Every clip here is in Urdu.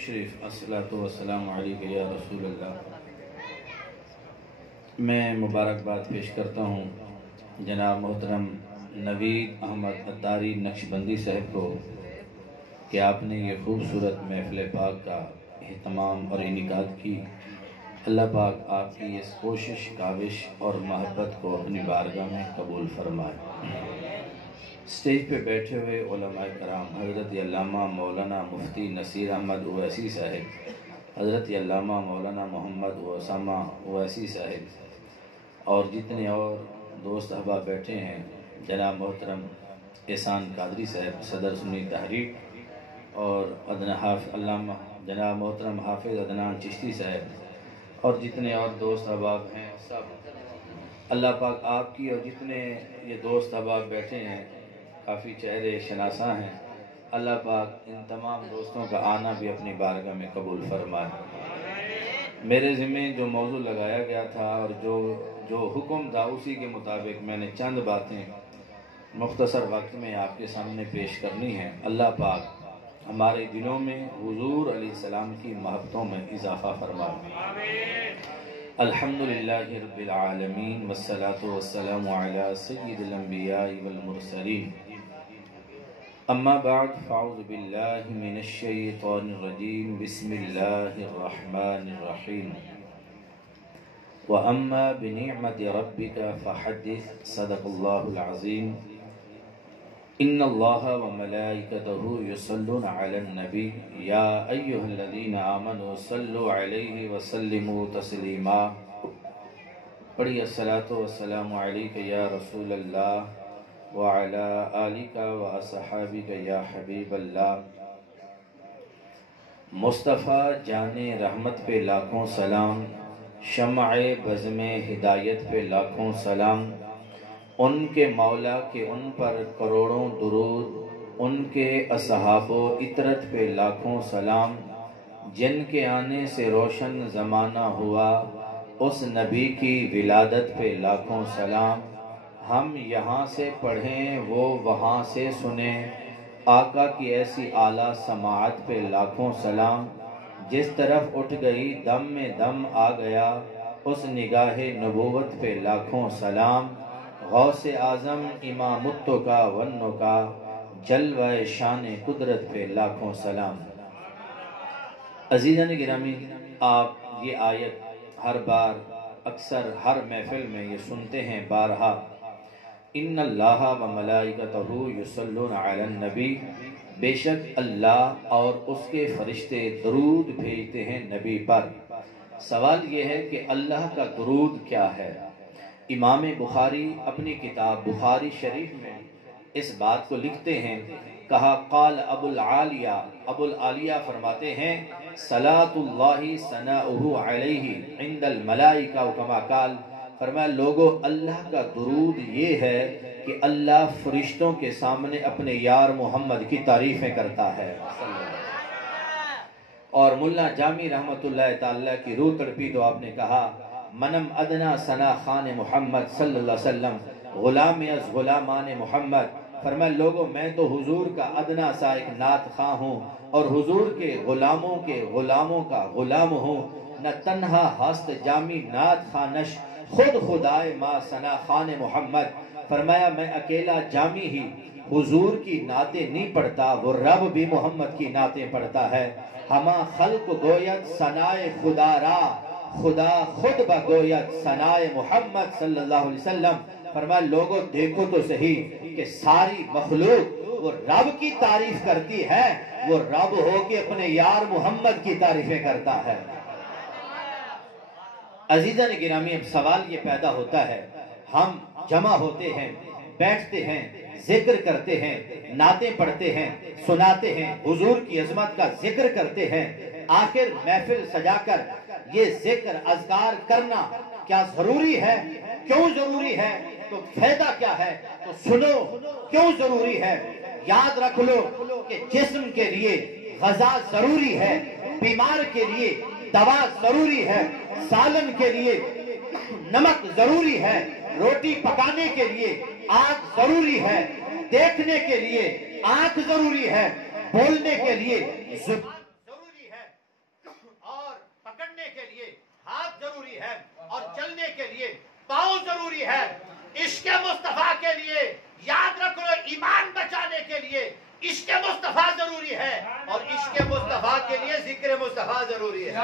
شریف الصلاۃ والسلام علیک یا رسول اللہ۔ میں مبارکباد پیش کرتا ہوں جناب محترم نوید احمد اتاری نقشبندی صاحب کو کہ آپ نے یہ خوبصورت محفل پاک کا اہتمام اور انعقاد کی۔ اللہ پاک آپ کی اس کوشش، کاوش اور محبت کو اپنی بارگاہ میں قبول فرمائے۔ اسٹیج پہ بیٹھے ہوئے علماء کرام، حضرت علامہ مولانا مفتی نصیر احمد اویسی صاحب، حضرت علامہ مولانا محمد اسامہ اویسی صاحب، اور جتنے اور دوست احباب بیٹھے ہیں، جناب محترم احسان قادری صاحب صدر سنی تحریک، اور علامہ جناب محترم حافظ عدنان چشتی صاحب، اور جتنے اور دوست احباب ہیں سب، اللہ پاک آپ کی اور جتنے یہ دوست احباب بیٹھے ہیں، کافی چہرے شناساں ہیں، اللہ پاک ان تمام دوستوں کا آنا بھی اپنی بارگاہ میں قبول فرمائے۔ میرے ذمہ جو موضوع لگایا گیا تھا اور جو حکم تھا اسی کے مطابق میں نے چند باتیں مختصر وقت میں آپ کے سامنے پیش کرنی ہیں۔ اللہ پاک ہمارے دلوں میں حضور علیہ السلام کی محبتوں میں اضافہ فرمائے۔ الحمدللہ رب العالمین والصلاة والسلام علی سید الانبیاء والمرسلین، اما بعد فاعوذ باللہ من الشیطان الرجیم، بسم اللہ الرحمن الرحیم۔ وَأَمَّا بِنِعْمَةِ رَبِّكَ فَحَدِّثْ، صدق اللہ العظیم۔ ان اللہ وملائکتہ یصلون علی النبی یا ایہا الذین آمنوا صلوا علیہ وسلموا تسلیما۔ پڑھی الصلاۃ والسلام علیک یا رسول اللہ وعلی آلک واصحابک یا حبیب اللہ۔ مصطفیٰ جان رحمت پہ لاکھوں سلام، شمع بزم ہدایت پہ لاکھوں سلام، ان کے مولا کے ان پر کروڑوں درود، ان کے اصحاب و عطرت پہ لاکھوں سلام، جن کے آنے سے روشن زمانہ ہوا، اس نبی کی ولادت پہ لاکھوں سلام۔ ہم یہاں سے پڑھیں وہ وہاں سے سنیں، آقا کی ایسی اعلیٰ سماعت پہ لاکھوں سلام، جس طرف اٹھ گئی دم میں دم آ گیا، اس نگاہ نبوت پہ لاکھوں سلام۔ غوث اعظم امام التقا والنقا، جلوہ شان قدرت پہ لاکھوں سلام۔ عزیزان گرامی، آپ یہ آیت ہر بار اکثر ہر محفل میں یہ سنتے ہیں بارہا، ان اللہ و ملائکتہ یصلون علی النبی، بے شک اللہ اور اس کے فرشتے درود بھیجتے ہیں نبی پر۔ سوال یہ ہے کہ اللہ کا درود کیا ہے؟ امام بخاری اپنی کتاب بخاری شریف میں اس بات کو لکھتے ہیں، کہا قال ابو العالیہ فرماتے ہیں، صلاۃ اللہ ثناؤہ علیہ عند الملائکہ کما قال، فرمایا لوگو اللہ کا درود یہ ہے کہ اللہ فرشتوں کے سامنے اپنے یار محمد کی تعریفیں کرتا ہے۔ اور ملا جامی رحمت اللہ تعالی کی روح تڑپی تو آپ نے کہا، منم ادنا ثنا خان محمد صلی اللہ علیہ وسلم، غلام از غلامان محمد، فرمایا لوگو میں تو حضور کا ادنا سا ایک نعت خواں ہوں اور حضور کے غلاموں کا غلام ہوں، نہ تنہا ہست جامی نعت خانش، خود خدائے ما ثنا خان محمد، فرمایا میں اکیلا جامی ہی حضور کی نعتیں نہیں پڑھتا، وہ رب بھی محمد کی نعتیں پڑھتا ہے۔ ہما خلق گویت ثنائے خدا را، خدا خود بگویت ثنائے محمد صلی اللہ علیہ وسلم، فرمایا لوگوں دیکھو تو صحیح کہ ساری مخلوق وہ رب کی تعریف کرتی ہے، وہ رب ہو کے اپنے یار محمد کی تعریفیں کرتا ہے۔ عزیزان گرامی، اب سوال یہ پیدا ہوتا ہے، ہم جمع ہوتے ہیں، بیٹھتے ہیں، ذکر کرتے ہیں، نعتیں پڑھتے ہیں، سناتے ہیں، حضور کی عظمت کا ذکر کرتے ہیں، آخر محفل سجا کر یہ ذکر اذکار کرنا کیا ضروری ہے؟ کیوں ضروری ہے؟ تو فائدہ کیا ہے؟ تو سنو کیوں ضروری ہے۔ یاد رکھ لو کہ جسم کے لیے غذا ضروری ہے، بیمار کے لیے دوا ضروری ہے، سالن کے لیے نمک ضروری ہے، روٹی پکانے کے لیے آگ ضروری ہے، دیکھنے کے لیے آنکھ ضروری ہے، بولنے کے لیے زبان ضروری ہے، چلنے کے لیے پاؤں ضروری ہے، عشق مصطفیٰ کے لیے یاد رکھ لو ایمان بچانے کے لیے عشق مصطفیٰ ضروری ہے، اور عشق مصطفیٰ کے لیے ذکر مصطفیٰ ضروری ہے۔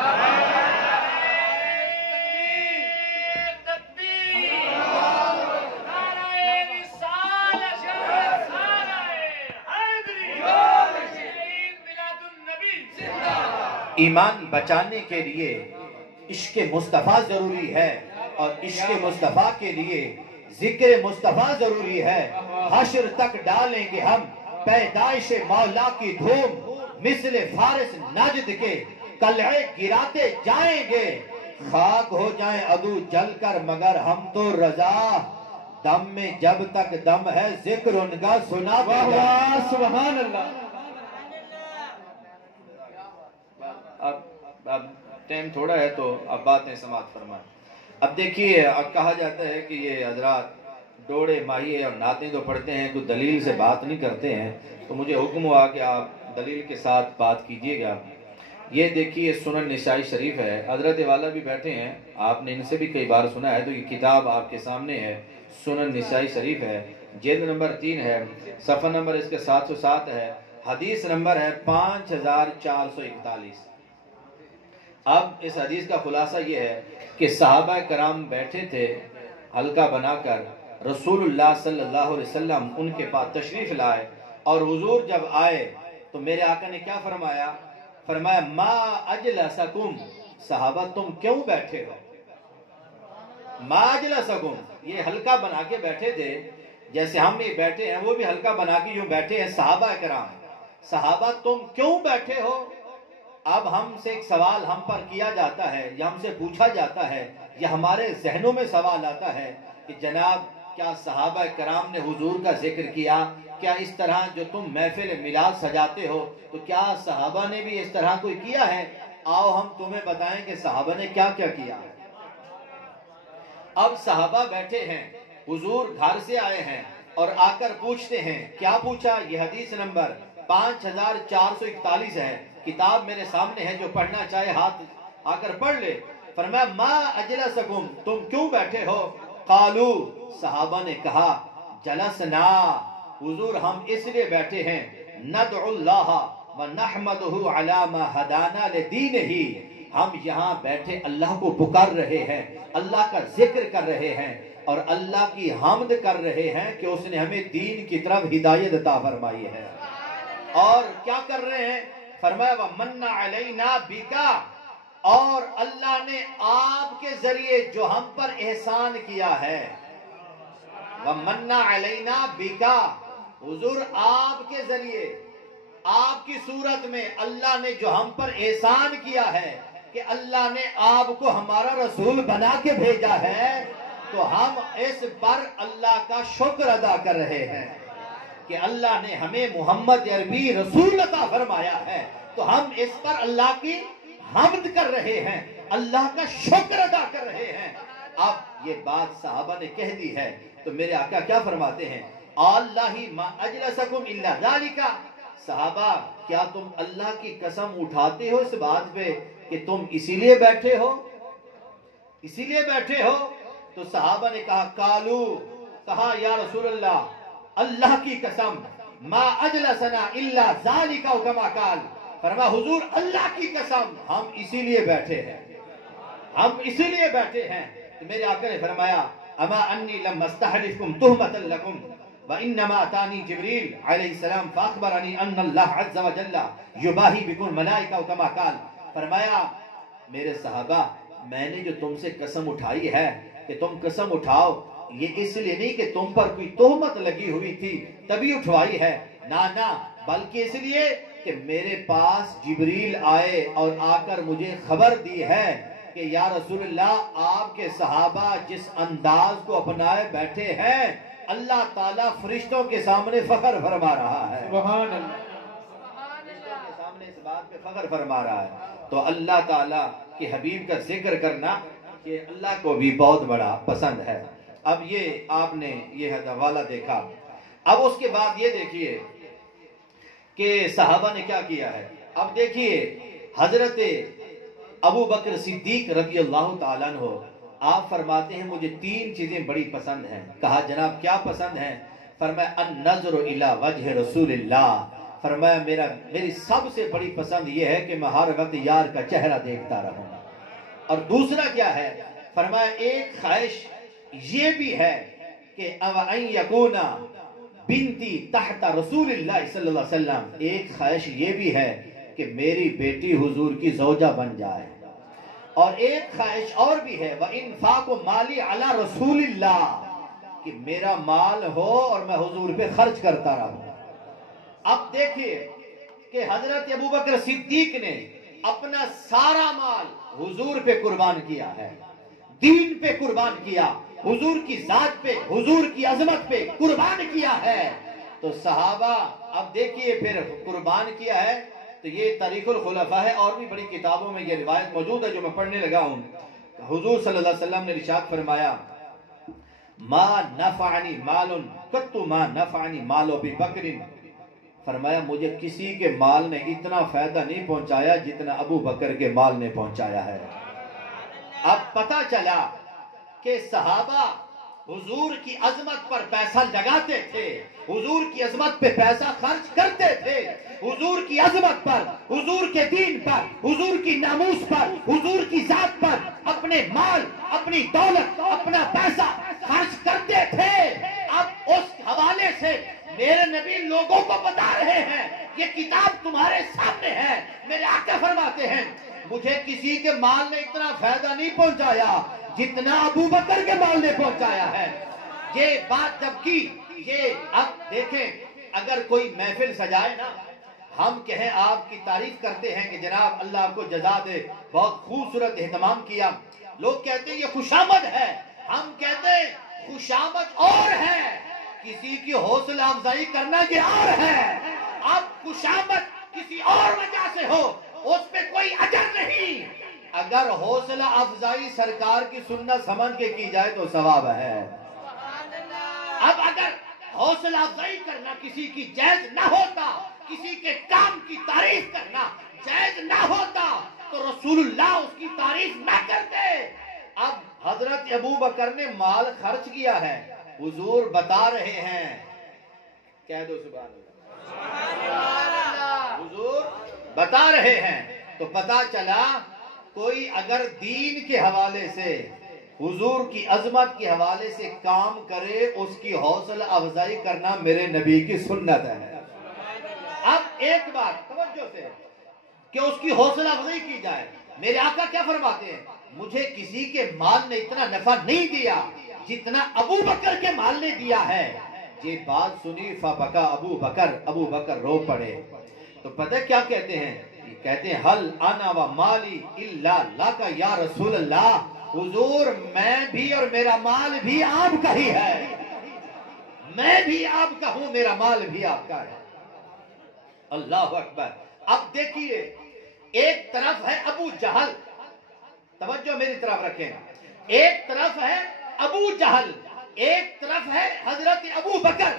ایمان بچانے کے لیے عشق مصطفیٰ ضروری ہے، اور عشق مصطفیٰ کے لیے ذکر مصطفیٰ ضروری ہے۔ حشر تک ڈالیں گے ہم پیدائش مولا کی دھوم، مثل فارس نجد کے قلعے گراتے جائیں گے، خاک ہو جائیں عدو جل کر مگر ہم تو رضا، دم میں جب تک دم ہے ذکر ان کا سناتے جائیں۔ سبحان اللہ۔ اب ٹائم تھوڑا ہے تو اب باتیں سماعت فرمائیں۔ اب دیکھیے، اب کہا جاتا ہے کہ یہ حضرات ڈوڑے ماہیے اور نعتیں تو پڑھتے ہیں، کوئی دلیل سے بات نہیں کرتے ہیں، تو مجھے حکم ہوا کہ آپ دلیل کے ساتھ بات کیجئے گا۔ یہ دیکھیے سنن نسائی شریف ہے، حضرت والا بھی بیٹھے ہیں، آپ نے ان سے بھی کئی بار سنا ہے، تو یہ کتاب آپ کے سامنے ہے، سنن نسائی شریف ہے، جلد نمبر 3 ہے، صفحہ نمبر اس کے 707 ہے، حدیث نمبر ہے 5441۔ اب اس حدیث کا خلاصہ یہ ہے کہ صحابہ کرام بیٹھے تھے حلقہ بنا کر، رسول اللہ صلی اللہ علیہ وسلم ان کے پاس تشریف لائے، اور حضور جب آئے تو میرے آقا نے کیا فرمایا؟ فرمایا ما اجلسکم، صحابہ تم کیوں بیٹھے ہو؟ ما اجلسکم، یہ حلقہ بنا کے بیٹھے تھے، جیسے ہم بھی بیٹھے ہیں وہ بھی حلقہ بنا کے یوں بیٹھے ہیں صحابہ کرام، صحابہ تم کیوں بیٹھے ہو؟ اب ہم سے ایک سوال ہم پر کیا جاتا ہے، یا ہم سے پوچھا جاتا ہے، یا ہمارے ذہنوں میں سوال آتا ہے کہ جناب کیا صحابہ کرام نے حضور کا ذکر کیا؟ کیا اس طرح جو تم محفل میلاد سجاتے ہو تو کیا صحابہ نے بھی اس طرح کوئی کیا ہے؟ آؤ ہم تمہیں بتائیں کہ صحابہ نے کیا کیا کیا ہے۔ اب صحابہ بیٹھے ہیں، حضور گھر سے آئے ہیں، اور آ کر پوچھتے ہیں، کیا پوچھا؟ یہ حدیث نمبر 5441 ہے، کتاب میرے سامنے ہے، جو پڑھنا چاہے ہاتھ آ کر پڑھ لے۔ فرمایا ما اجلسکم، تم کیوں بیٹھے ہو؟ قالو، صحابہ نے کہا جلسنا، حضور ہم اس لیے بیٹھے ہیں، ندعو اللہ ونحمدہ علی ما ہدانا لدینہ، ہم یہاں بیٹھے اللہ کو پکار رہے ہیں، اللہ کا ذکر کر رہے ہیں، اور اللہ کی حمد کر رہے ہیں کہ اس نے ہمیں دین کی طرف ہدایت عطا فرمائی ہے۔ اور کیا کر رہے ہیں؟ فرمایا وَمَنَّ عَلَيْنَا بِكَ، اور اللہ نے آپ کے ذریعے جو ہم پر احسان کیا ہے، وَمَنَّ عَلَيْنَا بِكَ، حضور آپ کے ذریعے، آپ کی صورت میں اللہ نے جو ہم پر احسان کیا ہے کہ اللہ نے آپ کو ہمارا رسول بنا کے بھیجا ہے، تو ہم اس پر اللہ کا شکر ادا کر رہے ہیں کہ اللہ نے ہمیں محمد عربی رسول عطا فرمایا ہے، تو ہم اس پر اللہ کی حمد کر رہے ہیں، اللہ کا شکر ادا کر رہے ہیں۔ اب یہ بات صحابہ نے کہہ دی ہے تو میرے آقا کیا فرماتے ہیں؟ اللہ ما اجلسکم الا ذالک، صحابہ کیا تم اللہ کی قسم اٹھاتے ہو اس بات پہ کہ تم اسی لیے بیٹھے ہو؟ اسی لیے بیٹھے ہو؟ تو صحابہ نے کہا قالو، کہا یا رسول اللہ، اللہ کی قسم ما اجلسنا الا ذالک او کما قال، فرمایا حضور اللہ کی قسم ہم اسی لیے بیٹھے ہیں، ہم اسی لیے بیٹھے ہیں۔ تو میرے آقا نے فرمایا اما انی لم استحلفکم تہمۃ لکم وانما اتانی جبریل علیہ السلام فاخبرنی ان اللہ عز وجل یباہی بکم الملائکہ او کما قال، فرمایا میرے صحابہ میں نے جو تم سے قسم اٹھائی ہے کہ تم قسم اٹھاؤ، یہ اس لیے نہیں کہ تم پر کوئی تہمت لگی ہوئی تھی تبھی اٹھوائی ہے، نہ بلکہ اس لیے کہ میرے پاس جبریل آئے اور آ کر مجھے خبر دی ہے کہ یا رسول اللہ آپ کے صحابہ جس انداز کو اپنائے بیٹھے ہیں، اللہ تعالیٰ فرشتوں کے سامنے فخر فرما رہا ہے، سبحان اللہ، فرشتوں کے سامنے اس بات پہ فخر فرما رہا ہے۔ تو اللہ تعالیٰ کے حبیب کا ذکر کرنا کہ اللہ کو بھی بہت بڑا پسند ہے۔ اب یہ آپ نے یہ حوالہ دیکھا، اب اس کے بعد یہ دیکھیے کہ صحابہ نے کیا کیا ہے۔ اب دیکھیے حضرت ابو بکر صدیق رضی اللہ تعالیٰ عنہ آپ فرماتے ہیں مجھے 3 چیزیں بڑی پسند ہیں. کہا جناب کیا پسند ہیں؟ فرمایا النظر الی وجہ رسول اللہ. فرمایا میری سب سے بڑی پسند یہ ہے کہ میں ہر وقت یار کا چہرہ دیکھتا رہوں. اور دوسرا کیا ہے؟ فرمایا ایک خواہش یہ بھی ہے کہ ان یکونا بنتی تحت رسول اللہ صلی اللہ علیہ وسلم. ایک خواہش یہ بھی ہے کہ میری بیٹی حضور کی زوجہ بن جائے. اور ایک خواہش اور بھی ہے وَإِنفَاقُ مَالِي عَلَى رَسُولِ اللَّهِ، کہ میرا مال ہو اور میں حضور پہ خرچ کرتا رہوں. اب دیکھیے کہ حضرت ابوبکر صدیق نے اپنا سارا مال حضور پہ قربان کیا ہے، دین پہ قربان کیا، حضور کی ذات پہ، حضور کی عظمت پہ قربان کیا ہے. تو صحابہ اب دیکھیے پھر قربان کیا ہے. تو یہ تاریخ الخلفاء ہے، اور بھی بڑی کتابوں میں یہ روایت موجود ہے جو میں پڑھنے لگا ہوں. حضور صلی اللہ علیہ وسلم نے ارشاد فرمایا ما نفعنی مال قط ما نفعنی مال ابی بکر. فرمایا مجھے کسی کے مال نے اتنا فائدہ نہیں پہنچایا جتنا ابو بکر کے مال نے پہنچایا ہے. اب پتہ چلا کہ صحابہ حضور کی عظمت پر پیسہ لگاتے تھے، حضور کی عظمت پہ پیسہ خرچ کرتے تھے، حضور کی عظمت پر، حضور کے دین پر، حضور کی ناموس پر، حضور کی ذات پر اپنے مال، اپنی دولت، اپنا پیسہ خرچ کرتے تھے. اب اس حوالے سے میرے نبی لوگوں کو بتا رہے ہیں، یہ کتاب تمہارے سامنے ہے. میرے آقا فرماتے ہیں مجھے کسی کے مال نے اتنا فائدہ نہیں پہنچایا جتنا ابو بکر کے مال نے پہنچایا ہے. یہ بات جب کی، یہ اب دیکھیں اگر کوئی محفل سجائے نا، ہم کہیں آپ کی تعریف کرتے ہیں کہ جناب اللہ آپ کو جزا دے، بہت خوبصورت اہتمام کیا. لوگ کہتے ہیں یہ خوشامد ہے، ہم کہتے ہیں خوشامد اور ہے، کسی کی حوصلہ افزائی کرنا یہ اور ہے. اب خوشامد کسی اور وجہ سے ہو اس پہ کوئی اجر نہیں. اگر حوصلہ افزائی سرکار کی سنت سمجھ کے کی جائے تو ثواب ہے. اب اگر حوصلہ افزائی کرنا کسی کی جائز نہ ہوتا، کسی کے کام کی تعریف کرنا جائز نہ ہوتا تو رسول اللہ اس کی تعریف نہ کرتے. اب حضرت ابو بکر نے مال خرچ کیا ہے، حضور بتا رہے ہیں، کہہ دو سبحان اللہ. حضور بتا رہے ہیں تو پتا چلا کوئی اگر دین کے حوالے سے، حضور کی عظمت کے حوالے سے کام کرے، اس کی حوصلہ افزائی کرنا میرے نبی کی سنت ہے. اب ایک بات توجہ سے کہ اس کی حوصلہ افزائی کی جائے. میرے آقا کیا فرماتے ہیں مجھے کسی کے مال نے اتنا نفع نہیں دیا جتنا ابو بکر کے مال نے دیا ہے. یہ بات سنی فبکا ابو بکر، ابو بکر رو پڑے. تو پتہ کیا کہتے ہیں؟ کہتے ہیں حل انا و مالی الا لک یا رسول اللہ. حضور میں بھی اور میرا مال بھی آپ کا ہی ہے، میں بھی آپ کا ہوں، میرا مال بھی آپ کا ہے. اللہ اکبر. اب دیکھیے ایک طرف ہے ابو جہل، توجہ میری طرف رکھیں، ایک طرف ہے ابو جہل، ایک طرف ہے حضرت ابو بکر.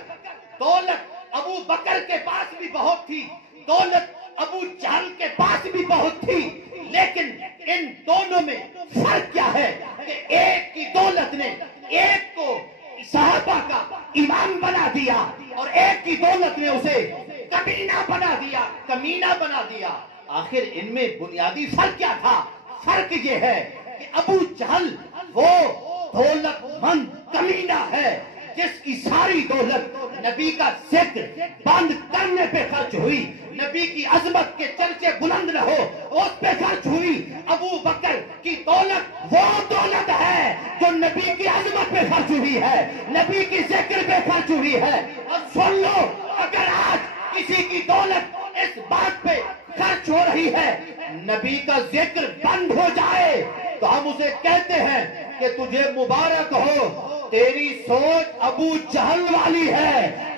دولت ابو بکر کے پاس بھی بہت تھی، دولت ابو جہل کے پاس بھی بہت تھی، لیکن ان دونوں میں فرق کیا ہے کہ ایک کی دولت نے ایک کو صحابہ کا امام بنا دیا اور ایک کی دولت نے اسے کمینہ بنا دیا. آخر ان میں بنیادی فرق کیا تھا؟ فرق یہ ہے کہ ابو جہل وہ دولت مند کمینہ ہے جس کی ساری دولت نبی کا ذکر بند کرنے پہ خرچ ہوئی، نبی کی عظمت کے چرچے بلند رہو اس پہ خرچ ہوئی. ابو بکر کی دولت وہ دولت ہے جو نبی کی عظمت پہ خرچ ہوئی ہے، نبی کی ذکر پہ خرچ ہوئی ہے. اور سن لو، اگر آج کسی کی دولت اس بات پہ خرچ ہو رہی ہے نبی کا ذکر بند ہو جائے تو ہم اسے کہتے ہیں کہ تجھے مبارک ہو، تیری سوچ ابو جہل والی ہے.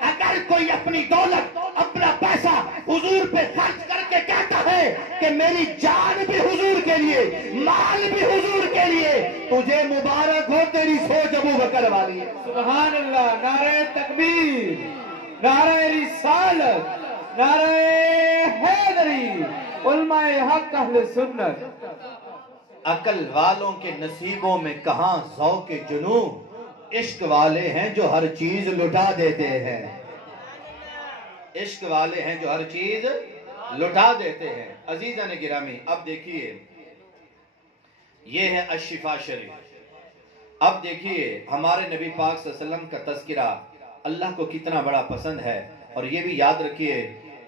اگر کوئی اپنی دولت، اپنا پیسہ حضور پہ خرچ کر کے کہتا ہے کہ میری جان بھی حضور کے لیے، مال بھی حضور کے لیے، تجھے مبارک ہو، تیری سوچ ابو بکر والی ہے. سبحان اللہ. نعرہ تکبیر، نعرہ رسالت، نعرہ حیدری، علماء حق اہل سنت. عقل والوں کے نصیبوں میں کہاں ذوق جنوں، عشق والے ہیں جو ہر چیز لٹا دیتے ہیں، عشق والے ہیں جو ہر چیز لٹا دیتے ہیں۔ عزیزان گرامی، اب دیکھیے یہ ہے الشفا شریف۔ اب دیکھیے ہمارے نبی پاک صلی اللہ علیہ وسلم کا تذکرہ اللہ کو کتنا بڑا پسند ہے، اور یہ بھی یاد رکھیے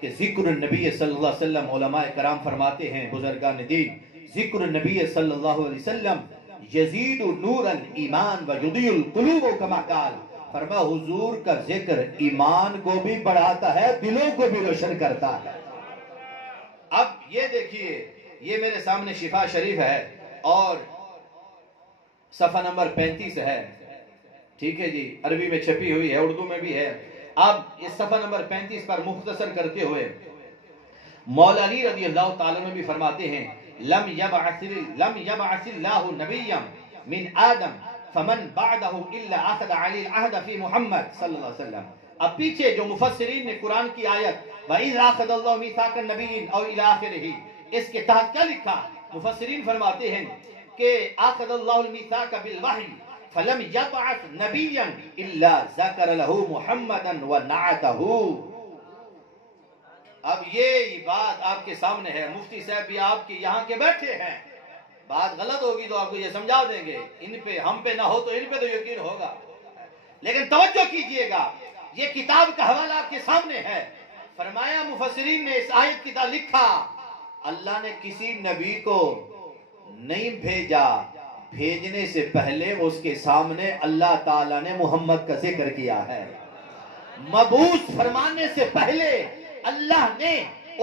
کہ ذکر النبی صلی اللہ علیہ وسلم، علماء کرام فرماتے ہیں، بزرگان دین، ذکر النبی صلی اللہ علیہ وسلم یزید نور الایمان و یضیء القلوب کما قال، فرما حضور کا ذکر ایمان کو بھی بڑھاتا ہے، دلوں کو بھی روشن کرتا ہے۔ اب یہ دیکھیے، یہ میرے سامنے شفا شریف ہے اور صفحہ نمبر 35 ہے، ٹھیک ہے جی، عربی میں چھپی ہوئی ہے، اردو میں بھی ہے۔ اب اس صفحہ نمبر 35 پر مختصر کرتے ہوئے مولا علی رضی اللہ تعالیٰ عنہ بھی فرماتے ہیں، لم یبعث اللہ نبیا من آدم فمن بعدہ الا اخذ علی العہد فی محمد صلی اللہ علیہ وسلم۔ اب پیچھے جو مفسرین نے قرآن کی آیت وَإِذْ أَخَذَ اللَّهُ مِيثَاقَ النَّبِيِّينَ اور إِلَى آخِرِهِ، اس کے تحت کیا لکھا؟ مفسرین فرماتے ہیں کہ أَخَذَ اللَّهُ الْمِيثَاقَ بِالْوَحْيِ فَلَمْ يَبْعَثْ نَبِيًّا إِلَّا ذَكَرَ لَهُ مُحَمَّدًا وَنَعَتَهُ۔ اب یہ بات آپ کے سامنے ہے، مفتی صاحب بھی آپ کے یہاں کے بیٹھے ہیں، بات غلط ہوگی تو آپ کو یہ سمجھا دیں گے، ان پہ ہم پہ نہ ہو تو ان پہ تو یقین ہوگا، لیکن توجہ کیجئے گا، یہ کتاب کا حوالہ آپ کے سامنے ہے۔ فرمایا مفسرین نے اس آیت کی طرح لکھا، اللہ نے کسی نبی کو نہیں بھیجا، بھیجنے سے پہلے اس کے سامنے اللہ تعالیٰ نے محمد کا ذکر کیا ہے۔ مبعوث فرمانے سے پہلے اللہ نے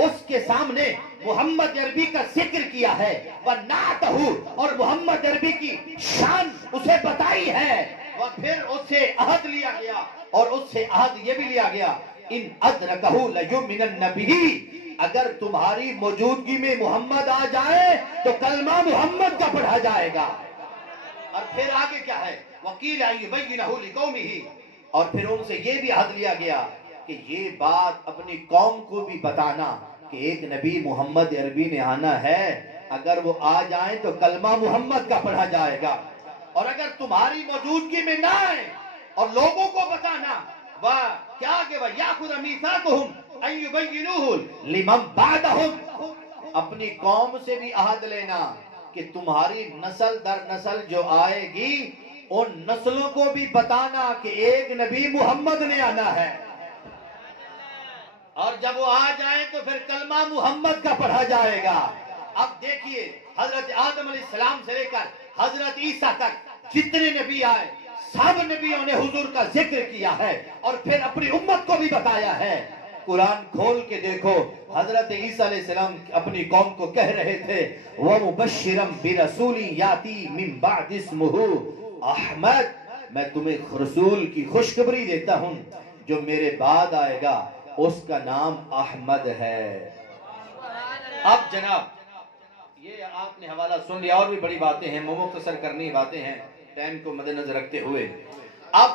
اس کے سامنے محمد عربی کا ذکر کیا ہے، وَنَعْتَهُ، اور محمد عربی کی شان اسے بتائی ہے، اور پھر اس سے عہد لیا گیا، اور اس سے عہد یہ بھی لیا گیا، ان ادرکہ لیؤمنن بہ، اگر تمہاری موجودگی میں محمد آ جائے تو کلمہ محمد کا پڑھا جائے گا۔ اور پھر آگے کیا ہے؟ وَقِيلَ أَن يُبَيِّنَهُ لِقَوْمِهِ، اور پھر ان سے یہ بھی عہد لیا گیا کہ یہ بات اپنی قوم کو بھی بتانا کہ ایک نبی محمد عربی نے آنا ہے، اگر وہ آ جائیں تو کلمہ محمد کا پڑھا جائے گا، اور اگر تمہاری موجودگی میں نہ آئے اور لوگوں کو بتانا، کیا کہ وَيَأْخُذَ مِيثَاقَهُمْ أَن يُبَيِّنُوهُ لِمَن بَعْدَهُمْ، اپنی قوم سے بھی عہد لینا کہ تمہاری نسل در نسل جو آئے گی ان نسلوں کو بھی بتانا کہ ایک نبی محمد نے آنا ہے، اور جب وہ آ جائیں تو پھر کلمہ محمد کا پڑھا جائے گا۔ اب دیکھیے حضرت آدم علیہ السلام سے لے کر حضرت عیسیٰ تک جتنے نبی آئے سب نبیوں نے حضور کا ذکر کیا ہے اور پھر اپنی امت کو بھی بتایا ہے۔ قرآن کھول کے دیکھو، حضرت عیسیٰ علیہ السلام اپنی قوم کو کہہ رہے تھے وَمُبَشِّرًا بِرَسُولٍ يَأْتِي مِن بَعْدِ اسْمُهُ احمد، میں تمہیں رسول کی خوشخبری دیتا ہوں جو میرے بعد آئے گا، اس کا نام احمد ہے۔ اب جناب یہ آپ نے حوالہ سن لیا، اور بھی بڑی باتیں ہیں، مختصر کرنی باتیں ہیں ٹائم کو مد نظر رکھتے ہوئے۔ اب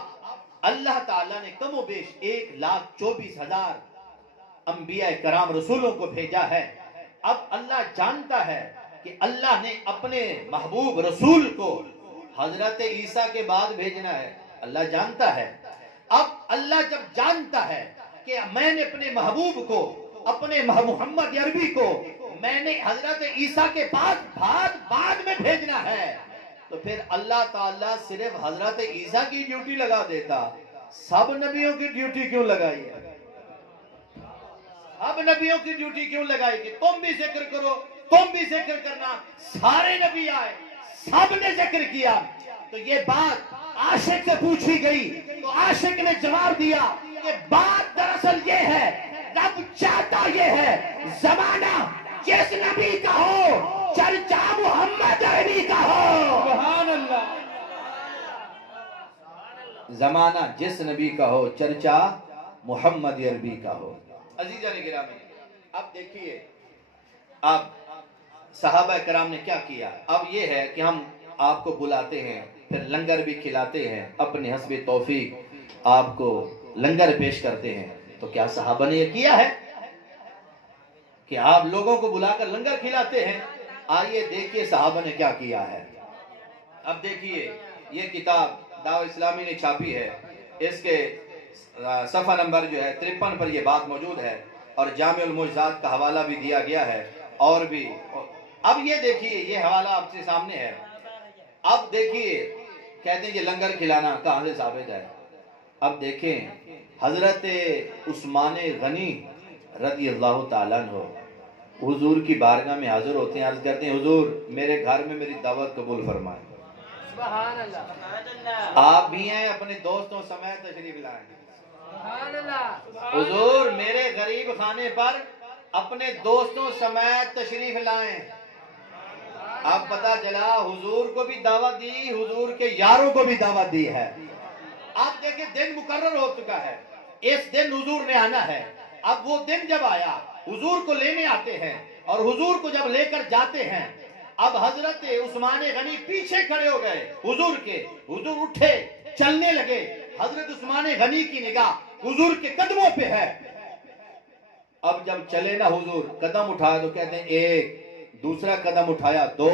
اللہ تعالیٰ نے کم و بیش 1,24,000 انبیاء کرام رسولوں کو بھیجا ہے۔ اب اللہ جانتا ہے کہ اللہ نے اپنے محبوب رسول کو حضرت عیسیٰ کے بعد بھیجنا ہے، اللہ جانتا ہے۔ اب اللہ جب جانتا ہے کہ میں نے اپنے محبوب کو، اپنے محمد عربی کو میں نے حضرت عیسیٰ کے بعد میں بھیجنا ہے، تو پھر اللہ تعالیٰ صرف حضرت عیسیٰ کی ڈیوٹی لگا دیتا، سب نبیوں کی ڈیوٹی کیوں لگائی ہے؟ سب نبیوں کی ڈیوٹی کیوں لگائی کہ تم بھی ذکر کرو، تم بھی ذکر کرنا؟ سارے نبی آئے، سب نے ذکر کیا۔ تو یہ بات عاشق سے پوچھی گئی تو عاشق نے جواب دیا کہ بات دراصل یہ ہے، رب چاہتا یہ ہے زمانہ جس نبی کا ہو، چرچا محمد عربی کا ہو۔ سبحان اللہ۔ زمانہ جس نبی کا ہو، چرچا محمد عربی کا ہو۔ عزیزان گرامی، اب دیکھیے اب صحابہ کرام نے کیا کیا۔ اب یہ ہے کہ ہم آپ کو بلاتے ہیں، پھر لنگر بھی کھلاتے ہیں، اپنے حسب توفیق آپ کو لنگر پیش کرتے ہیں، تو کیا صحابہ نے یہ کیا ہے کہ آپ لوگوں کو بلا کر لنگر کھلاتے ہیں؟ آئیے دیکھیے صحابہ نے کیا کیا ہے. اب دیکھیے یہ کتاب دعوت اسلامی نے چھاپی ہے، اس کے صفحہ نمبر جو ہے 53 پر یہ بات موجود ہے، اور جامع المعجزات کا حوالہ بھی دیا گیا ہے، اور بھی. اب یہ دیکھیے یہ حوالہ آپ کے سامنے ہے. اب دیکھیے کہتے ہیں یہ لنگر کھلانا کہاں سے ثابت ہے. اب دیکھیں حضرت عثمان غنی رضی اللہ تعالیٰ عنہ حضور کی بارگاہ میں حاضر ہوتے ہیں، عرض کرتے ہیں حضور میرے گھر میں میری دعوت قبول فرمائیں. سبحان اللہ. آپ بھی ہیں اپنے دوستوں سمیت تشریف لائیں. سبحان اللہ. حضور میرے غریب خانے پر اپنے دوستوں سمیت تشریف لائیں. اب پتہ چلا حضور کو بھی دعوت دی، حضور کے یاروں کو بھی دعوت دی ہے. اب دیکھیں دن مقرر ہو چکا ہے، اس دن حضور نے آنا ہے. اب وہ دن جب آیا حضور کو لینے آتے ہیں، اور حضور کو جب لے کر جاتے ہیں، اب حضرت عثمان غنی پیچھے کھڑے ہو گئے حضور کے. حضور اٹھے چلنے لگے، حضرت عثمان غنی کی نگاہ حضور کے قدموں پہ ہے. اب جب چلے نا حضور قدم اٹھایا تو کہتے ہیں 1، دوسرا قدم اٹھایا 2،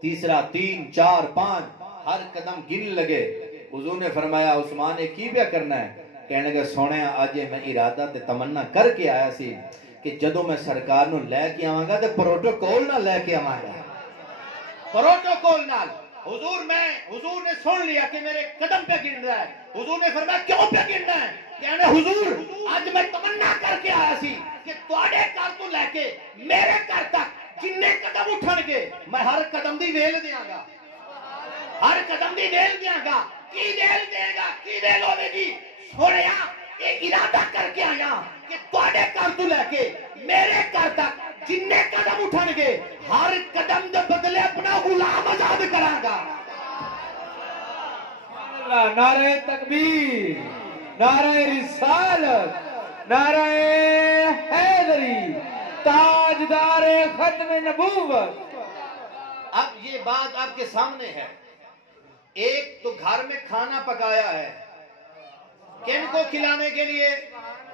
تیسرا 3، 4، 5، ہر قدم گن لگے. حضور نے فرمایا عثمان کی بیا کرنا ہے؟ کہنے لگا سونے آج میں ارادہ تے تمنا کر کے آیا سی کہ جدو میں سرکار نو لے کے آواں گا تے پروٹوکول نہ لے کے آواں گا. پروٹوکول نال حضور نے سن لیا کہ میرے قدم پہ گن رہا ہے. حضور نے فرمایا کیوں پہ گننا ہے؟ کہنے حضور آج میں تمنا کر کے آیا سی کہ تواڈے گھر تو لے کے میرے گھر تک جننے قدم اٹھن گے میں ہر قدم دی ویل دیاں گا، ہر قدم دی ویل دیاں گا. کی ویل دے گا؟ کی ویل ہوے گی؟ سونیا یہ ارادہ کر کے آیا کہ تواڈے گھر تو لے کے میرے گھر تک جننے قدم اٹھن گے ہر قدم دے بدلے اپنا غلام آزاد کراں گا. نعرہ تکبیر، نعرہ رسالت، نعرہ حیدری، تاجدار ختم نبوت. اب یہ بات آپ کے سامنے ہے. ایک تو گھر میں کھانا پکایا ہے، کن کو کھلانے کے لیے؟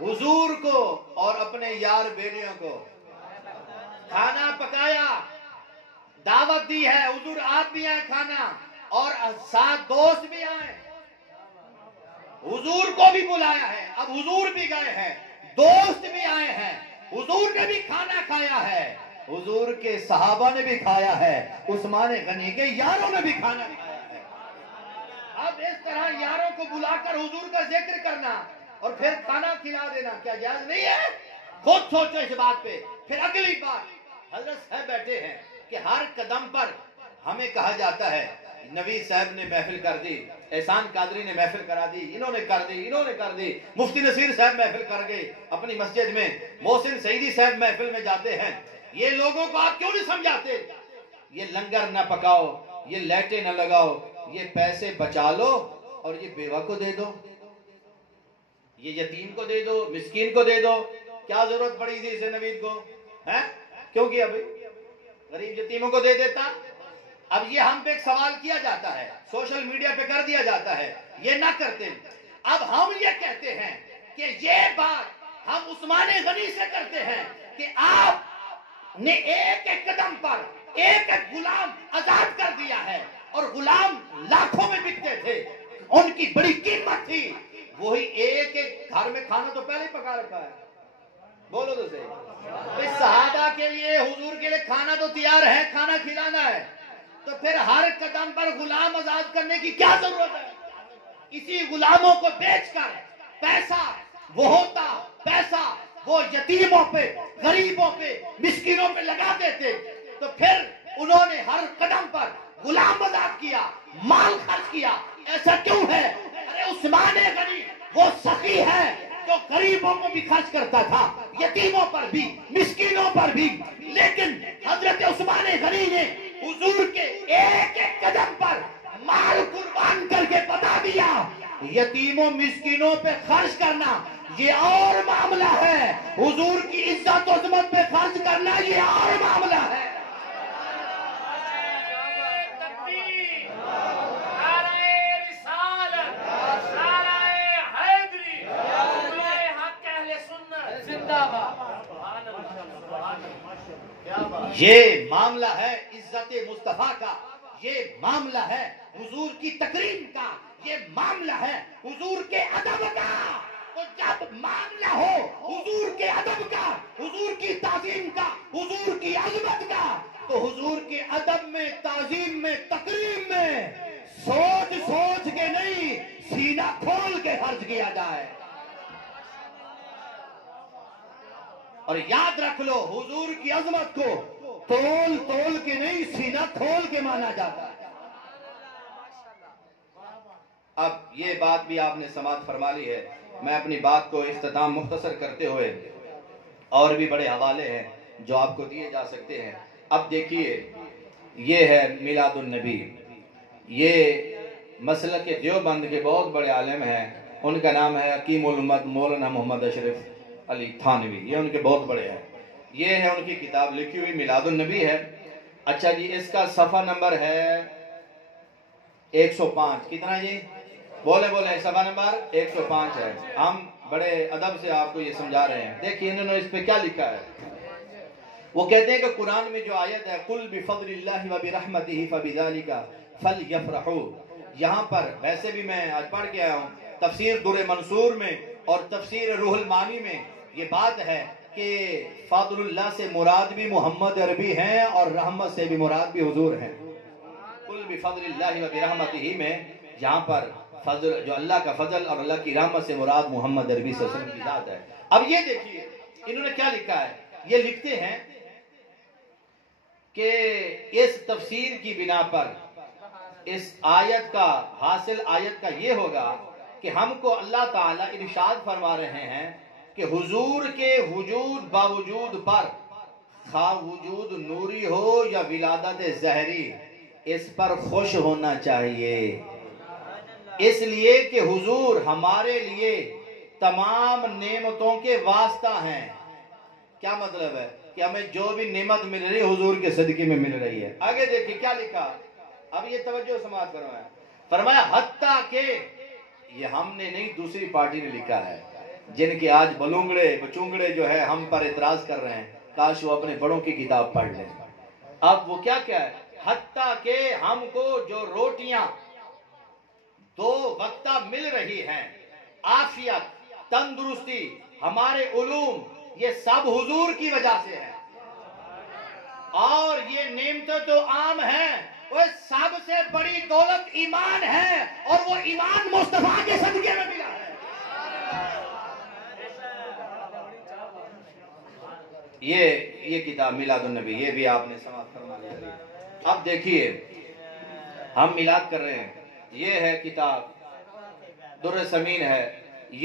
حضور کو اور اپنے یار بیٹیوں کو. کھانا پکایا، دعوت دی ہے، حضور آپ بھی آئے کھانا، اور ساتھ دوست بھی آئے. حضور کو بھی بلایا ہے، اب حضور بھی گئے ہیں، دوست بھی آئے ہیں، حضور نے بھی کھانا کھایا ہے، حضور کے صحابہ نے بھی کھایا ہے، عثمان غنی کے یاروں نے بھی کھانا کھایا ہے. اب اس طرح یاروں کو بلا کر حضور کا ذکر کرنا اور پھر کھانا کھلا دینا کیا جائز نہیں ہے؟ خود سوچو اس بات پہ. پھر اگلی بات حضرت صاحب بیٹھے ہیں کہ ہر قدم پر ہمیں کہا جاتا ہے. نوید صاحب نے محفل کر دی، احسان قادری نے محفل کرا دی، انہوں نے کر دی، انہوں نے کر دی، مفتی نصیر صاحب محفل کر گئے اپنی مسجد میں، محسن سعیدی صاحب محفل میں جاتے ہیں. یہ لوگوں کو آپ کیوں نہیں سمجھاتے؟ یہ لنگر نہ پکاؤ، یہ لیٹے نہ لگاؤ، یہ پیسے بچا لو اور یہ بیوہ کو دے دو، یہ یتیم کو دے دو، مسکین کو دے دو. کیا ضرورت پڑی تھی اسے نوید کو؟ کیوں کیا بھائی؟ غریب یتیموں کو دے دیتا. اب یہ ہم پہ ایک سوال کیا جاتا ہے، سوشل میڈیا پہ کر دیا جاتا ہے، یہ نہ کرتے. اب ہم یہ کہتے ہیں کہ یہ بات ہم عثمان غنی سے کرتے ہیں کہ آپ نے ایک ایک قدم پر ایک ایک غلام آزاد کر دیا ہے، اور غلام لاکھوں میں بکتے تھے، ان کی بڑی قیمت تھی. وہی ایک ایک گھر میں کھانا تو پہلے ہی پکا رکھا ہے. بولو تو صحیح. صحابہ کے لیے حضور کے لیے کھانا تو تیار ہے، کھانا کھلانا ہے، تو پھر ہر قدم پر غلام آزاد کرنے کی کیا ضرورت ہے؟ اسی غلاموں کو بیچ کر پیسہ وہ ہوتا، پیسہ وہ یتیموں پہ، غریبوں پہ، مسکینوں پہ لگا دیتے، تو پھر انہوں نے ہر قدم پر غلام آزاد کیا، مال خرچ کیا. ایسا کیوں ہے؟ ارے عثمان غنی وہ سخی ہے جو غریبوں کو بھی خرچ کرتا تھا، یتیموں پر بھی، مسکینوں پر بھی. لیکن حضرت عثمان غنی نے حضور کے ایک ایک قدم پر مال قربان کر کے بتا دیا یتیموں مسکینوں پہ خرچ کرنا یہ اور معاملہ ہے، حضور کی عزت و عظمت پہ خرچ کرنا یہ اور معاملہ ہے. یہ معاملہ ہے عزت مصطفیٰ کا، یہ معاملہ ہے حضور کی تکریم کا، یہ معاملہ ہے حضور کے ادب کا۔ تو جب معاملہ ہو حضور کے ادب کا، حضور کی تعظیم کا، حضور کی عظمت کا، تو حضور کے ادب میں، تعظیم میں، تکریم میں سوچ سوچ کے نہیں، سینہ کھول کے خرچ کیا جائے۔ اور یاد رکھ لو، حضور کی عظمت کو تول تول کے نہیں، سینہ کھول کے مانا جاتا ہے۔ اب یہ بات بھی آپ نے سماعت فرما لی ہے، میں اپنی بات کو اختتام مختصر کرتے ہوئے، اور بھی بڑے حوالے ہیں جو آپ کو دیے جا سکتے ہیں۔ اب دیکھیے، یہ ہے میلاد النبی، یہ مسلک دیوبند کے بہت بڑے عالم ہیں، ان کا نام ہے حکیم الامت مولانا محمد اشرف علی تھانوی، یہ ان کے بہت بڑے ہیں۔ یہ ہے ان کی کتاب لکھی ہوئی، میلاد النبی ہے۔ اچھا جی، اس کا صفحہ نمبر ہے 105۔ کتنا جی؟ بولے صفحہ نمبر 105 ہے۔ ہم بڑے ادب سے آپ کو یہ سمجھا رہے ہیں۔ دیکھیے انہوں نے اس پہ کیا لکھا ہے۔ وہ کہتے ہیں کہ قرآن میں جو آیت ہے قُلْ بِفَضْلِ اللَّهِ وَبِرَحْمَتِهِ فَبِذَلِكَ فَلْيَفْرَحُوا، یہاں پر ویسے بھی میں آج پڑھ کے آیا ہوں تفسیر در منصور میں اور تفسیر روح المعانی میں، یہ بات ہے کہ فضل اللہ سے مراد بھی محمد عربی ہیں اور رحمت سے بھی مراد بھی حضور ہیں۔ قُلْ بِفَضْلِ اللَّهِ وَبِرَحْمَتِهِ میں یہاں پر فضل، جو اللہ کا فضل اور اللہ کی رحمت سے مراد محمد عربی صلی اللہ علیہ وسلم کی ذات ہے۔ اب یہ دیکھیے انہوں نے کیا لکھا ہے۔ یہ لکھتے ہیں کہ اس تفسیر کی بنا پر اس آیت کا حاصل آیت کا یہ ہوگا کہ ہم کو اللہ تعالیٰ ارشاد فرما رہے ہیں کہ حضور کے وجود باوجود پر، خواہ وجود نوری ہو یا ولادت ظاہری، اس پر خوش ہونا چاہیے، اس لیے کہ حضور ہمارے لیے تمام نعمتوں کے واسطہ ہیں۔ کیا مطلب ہے؟ کہ ہمیں جو بھی نعمت مل رہی ہے حضور کے صدقے میں مل رہی ہے۔ آگے دیکھیں کیا لکھا، اب یہ توجہ سماعت فرمایا، فرمایا حتیٰ کہ، یہ ہم نے نہیں دوسری پارٹی نے لکھا ہے، جن کے آج بلونگڑے بچونگڑے جو ہے ہم پر اعتراض کر رہے ہیں، کاش وہ اپنے بڑوں کی کتاب پڑھ لیں۔ اب وہ کیا ہے، حتیٰ کہ ہم کو جو روٹیاں 2 وقتہ مل رہی ہیں، عافیت، تندرستی، ہمارے علوم، یہ سب حضور کی وجہ سے ہے۔ اور یہ نعمتیں تو عام ہیں، وہ سب سے بڑی دولت ایمان ہے، اور وہ ایمان مصطفیٰ کے صدقے میں ملا ہے۔ یہ کتاب میلاد النبی، یہ بھی آپ نے سماعت فرما لیا۔ اب دیکھیے ہم میلاد کر رہے ہیں، یہ ہے کتاب در سمین ہے،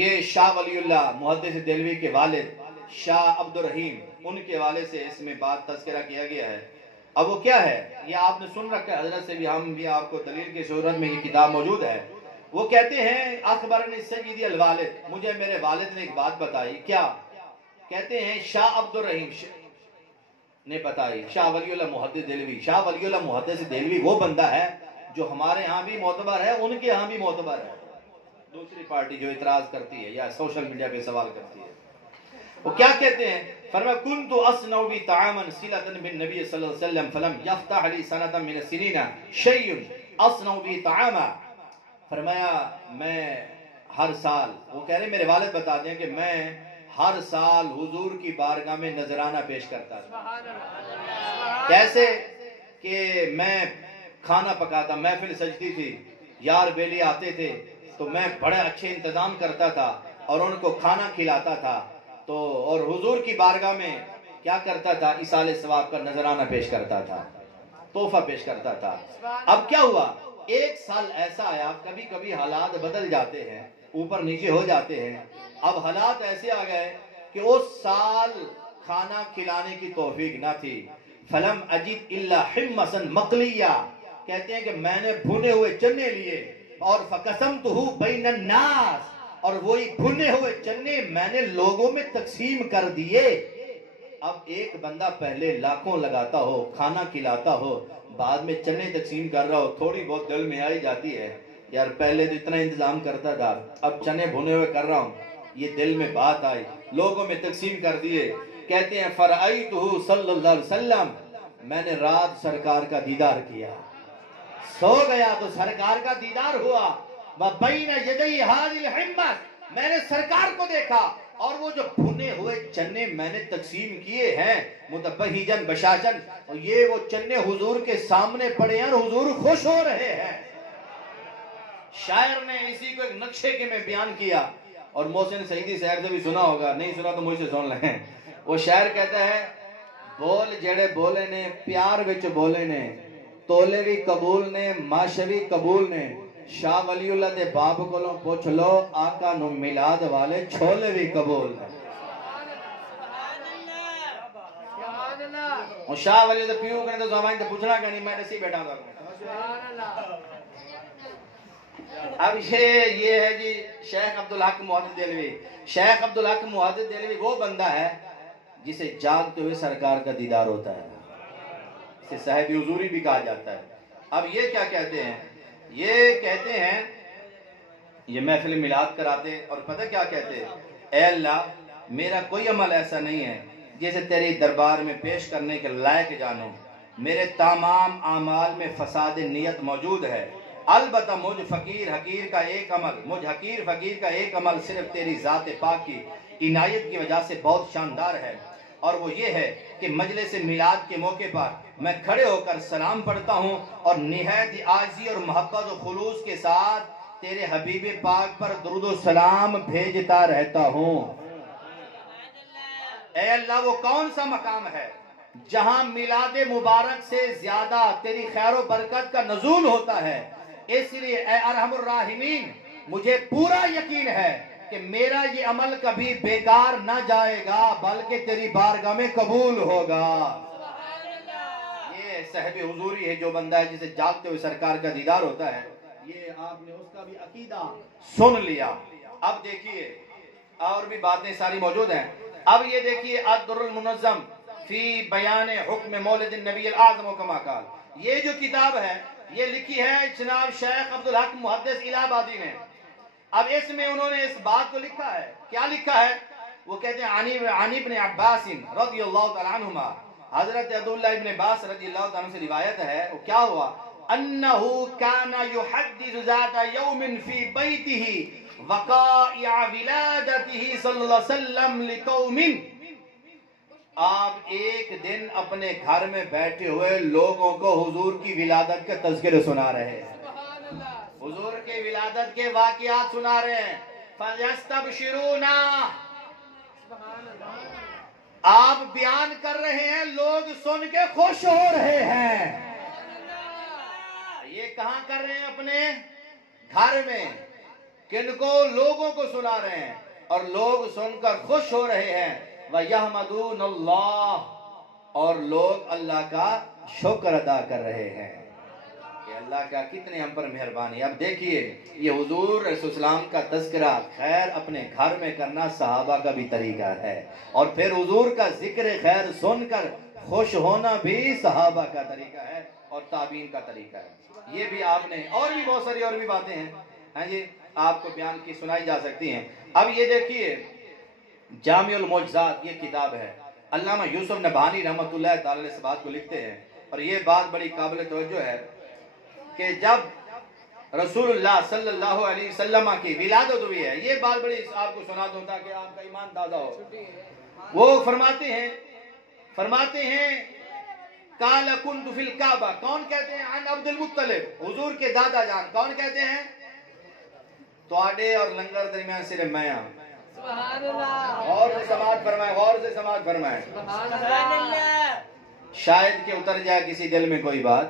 یہ شاہ ولی اللہ محدث دہلوی کے والد شاہ عبد الرحیم، ان کے حوالے سے اس میں بات تذکرہ کیا گیا ہے۔ اب وہ کیا ہے، یہ آپ نے سن رکھا ہے حضرت سے بھی، ہم بھی آپ کو دلیل کی صورت میں یہ کتاب موجود ہے۔ وہ کہتے ہیں اخبرنی سیدی الوالد، مجھے میرے والد نے ایک بات بتائی۔ کیا کہتے ہیں؟ شاہ عبد الرحیم نے بتائی، شاہ ولی اللہ محدث دہلوی۔ شاہ ولی اللہ محدث دہلوی وہ بندہ ہے جو ہمارے ہاں بھی معتبر ہے، ان کے ہاں بھی معتبر ہے۔ دوسری پارٹی جو اعتراض کرتی ہے یا سوشل میڈیا پہ سوال کرتی ہے، وہ کیا کہتے ہیں؟ فرمایا كنت اصنع بي طعاما صلة بالنبي صلی اللہ علیہ وسلم فلم يفتح لي سنة من السنين شيء اصنع بي طعاما۔ فرمایا میں ہر سال، وہ کہہ رہے میرے والد بتاتے ہیں کہ میں ہر سال حضور کی بارگاہ میں نذرانہ پیش کرتا تھا۔ کیسے کہ میں کھانا پکاتا، محفل سجتی تھی، یار بیلی آتے تھے تو میں بڑے اچھے انتظام کرتا تھا اور ان کو کھانا کھلاتا تھا، تو اور حضور کی بارگاہ میں کیا کرتا تھا؟ ایصال ثواب کا نذرانہ پیش کرتا تھا، تحفہ پیش کرتا تھا۔ اب کیا ہوا، ایک سال ایسا آیا، کبھی کبھی حالات بدل جاتے ہیں، اوپر نیچے ہو جاتے ہیں۔ اب حالات ایسے آ گئے کہ اس سال کھانا کھلانے کی توفیق نہ تھی۔ فلم اجد الا حمصا مقلیہ، کہتے ہیں کہ میں نے بھنے ہوئے چنے لیے اور فقسمتہ بین الناس، اور وہی بھنے ہوئے چنے میں نے لوگوں میں تقسیم کر دیے۔ اب ایک بندہ پہلے لاکھوں لگاتا ہو، کھانا کھلاتا ہو، بعد میں چنے تقسیم کر رہا ہو، تھوڑی بہت دل میں آئی جاتی ہے، یار پہلے تو اتنا انتظام کرتا تھا، اب چنے بھنے ہوئے کر رہا ہوں، یہ دل میں بات آئی، لوگوں میں تقسیم کر دیے۔ کہتے ہیں فرأیتہ صلی اللہ علیہ وسلم میں نے رات سرکار کا دیدار کیا، سو گیا تو سرکار کا دیدار ہوا، وَبَيْنَ يَدَيْ هَذِهِ الْحِمَّةِ، میں نے سرکار کو دیکھا، اور وہ جو بھنے ہوئے چنے میں نے تقسیم کیے ہیں متبہجن بشاشن، یہ وہ چنے حضور کے سامنے پڑے ہیں اور حضور خوش ہو رہے ہیں۔ شاعر نے اسی کو ایک نقشے کے میں بیان کیا، اور محسن سعیدی صاحب سے بھی سنا ہوگا، نہیں سنا تو مجھ سے سن لیں۔ وہ شاعر کہتا ہے، بول جڑے بولے نے پیار وچ بولے نے، تولے بھی قبول نے ماشے بھی قبول نے، شاہ ولی اللہ دے باب کولوں پوچھ لو آقا نو میلاد والے چھولے بھی قبول نے۔ اور شاہ ولی اللہ پیو کرنے تو زمانے تے پوچھنا کہ نہیں، میں نسی بیٹھا ہوں۔ اب یہ ہے جی شیخ عبدالحق محدث دہلوی۔ شیخ عبدالحق محدث دہلوی وہ بندہ ہے جسے جاگتے ہوئے سرکار کا دیدار ہوتا ہے، اسے صاحب حضوری بھی کہا جاتا ہے۔ اب یہ کیا کہتے ہیں؟ یہ کہتے ہیں، یہ محفل میلاد کراتے اور پتہ کیا کہتے ہیں؟ اے اللہ میرا کوئی عمل ایسا نہیں ہے جسے تیری دربار میں پیش کرنے کے لائق جانوں، میرے تمام اعمال میں فساد نیت موجود ہے، البتہ مجھ حقیر فقیر کا ایک عمل صرف تیری ذات پاک کی عنایت کی وجہ سے بہت شاندار ہے، اور وہ یہ ہے کہ مجلس میلاد کے موقع پر میں کھڑے ہو کر سلام پڑھتا ہوں اور نہایت عاجزی اور محبت و خلوص کے ساتھ تیرے حبیب پاک پر درود و سلام بھیجتا رہتا ہوں۔ اے اللہ وہ کون سا مقام ہے جہاں میلاد مبارک سے زیادہ تیری خیر و برکت کا نزول ہوتا ہے، اس لیے اے ارحم الراحمین مجھے پورا یقین ہے کہ میرا یہ عمل کبھی بیکار نہ جائے گا بلکہ تیری بارگاہ میں قبول ہوگا۔ یہ صاحب حضوری ہے جو بندہ ہے جسے جاگتے ہوئے سرکار کا دیدار ہوتا ہے، یہ آپ نے اس کا بھی عقیدہ سن لیا۔ اب دیکھیے اور بھی باتیں ساری موجود ہیں۔ اب یہ دیکھیے الدر المنظم فی بیان حکم مولد النبی الاعظم کما قال، یہ جو کتاب ہے یہ لکھی ہے جناب شیخ عبدالحق محدث الہ آبادی نے۔ اب اس میں انہوں نے اس بات کو لکھا ہے، کیا لکھا ہے؟ وہ کہتے ہیں عن ابن عباس رضی اللہ تعالی عنہما، حضرت عبداللہ ابن عباس رضی اللہ تعالی عنہ سے روایت ہے، وہ کیا ہوا؟ انہو کان یحدث ذات یوم فی بیتہ وقائع ولادتہ صلی اللہ علیہ وسلم لقوم، آپ ایک دن اپنے گھر میں بیٹھے ہوئے لوگوں کو حضور کی ولادت کے تذکرے سنا رہے ہیں، حضور کے ولادت کے واقعات سنا رہے ہیں۔ فَيَسْتَبْشِرُونَ، آپ بیان کر رہے ہیں، لوگ سن کے خوش ہو رہے ہیں۔ یہ کہاں کر رہے ہیں؟ اپنے گھر میں۔ کن کو؟ لوگوں کو سنا رہے ہیں اور لوگ سن کر خوش ہو رہے ہیں۔ وَيَحْمَدُونَ اللَّهَ، اور لوگ اللہ کا شکر ادا کر رہے ہیں کہ اللہ کا کتنے ہم پر مہربانی۔ اب دیکھیے یہ حضور رسول اسلام کا تذکرہ خیر اپنے گھر میں کرنا صحابہ کا بھی طریقہ ہے، اور پھر حضور کا ذکر خیر سن کر خوش ہونا بھی صحابہ کا طریقہ ہے اور تابعین کا طریقہ ہے۔ یہ بھی آپ نے اور بھی بہت ساری اور بھی باتیں ہیں، ہاں جی، آپ کو بیان کی سنائی جا سکتی ہیں۔ اب یہ دیکھیے جامع المعجزات یہ کتاب ہے، علامہ یوسف نبہانی رحمۃ اللہ تعالی علیہ اس بات کو لکھتے ہیں، اور یہ بات بڑی قابل توجہ ہے کہ جب رسول اللہ صلی اللہ علیہ وسلم کی ولادت ہوئی ہے، یہ بات بڑی آپ کو سنا دوں تاکہ آپ کا ایمان تازہ ہو۔ وہ فرماتے ہیں قال كنت في الكعبہ، کون کہتے ہیں؟ عن عبد المطلب، حضور کے دادا جان، کون کہتے ہیں؟ تواڈے اور لنگر درمیان صرف میں ہوں۔ سبحان اللہ، غور سے سماعت فرمائے، غور سے سماعت فرمائے، سبحان اللہ، شاید کہ اتر جائے کسی دل میں کوئی بات۔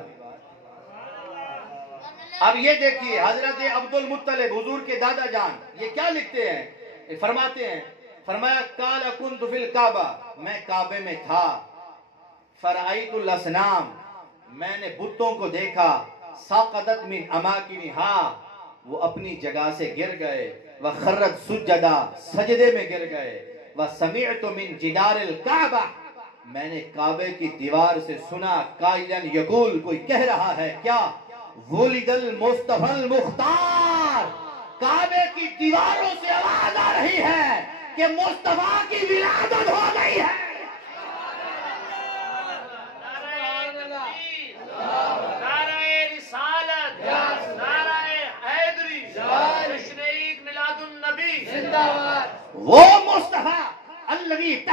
اب یہ دیکھیے حضرت عبد المطلب حضور کے دادا جان یہ کیا لکھتے ہیں؟ فرماتے ہیں، فرمایا قال كنت في الكعبہ، میں کعبے میں تھا، فرأیت الاصنام، میں نے بتوں کو دیکھا، ساقطت من اماکنها، وہ اپنی جگہ سے گر گئے، وخرت سجدا، سجدے میں گر گئے، وسمعت من جدار الکعبہ، میں نے کعبے کی دیوار سے سنا، قائلا یقول، کوئی کہہ رہا ہے کیا؟ ولد المصطفی المختار، کعبے کی دیواروں سے آواز آ رہی ہے کہ مصطفیٰ کی ولادت ہو گئی ہے۔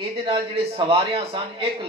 ਇਹਦੇ ਨਾਲ ਜਿਹੜੇ ਸਵਾਰੀਆਂ ਸਨ 1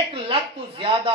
1 ਲੱਖ ਤੋਂ ਜ਼ਿਆਦਾ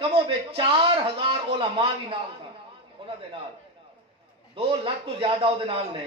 ਕਮੋ ਬੇ 4000 ਉਲਮਾ ਵੀ ਨਾਲ ਸਨ। ਉਹਨਾਂ ਦੇ ਨਾਲ 2 ਲੱਖ ਤੋਂ ਜ਼ਿਆਦਾ ਉਹਦੇ ਨਾਲ ਨੇ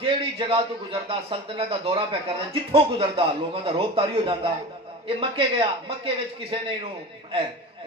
ਜਿਹੜੀ ਜਗ੍ਹਾ ਤੋਂ ਗੁਜ਼ਰਦਾ ਸਲਤਨਤ ਦਾ ਦੌਰਾ ਪਿਆ ਕਰਦਾ, ਜਿੱਥੋਂ ਗੁਜ਼ਰਦਾ ਲੋਕਾਂ ਦਾ ਰੋਬ ਤਾਰੀ ਹੋ ਜਾਂਦਾ। ਇਹ ਮੱਕੇ ਗਿਆ, ਮੱਕੇ ਵਿੱਚ ਕਿਸੇ ਨੇ ਇਹਨੂੰ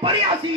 ਪੜਿਆ ਸੀ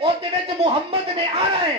ਉਹਦੇ ਵਿੱਚ ਮੁਹੰਮਦ ਨੇ ਆਣਾ ਹੈ।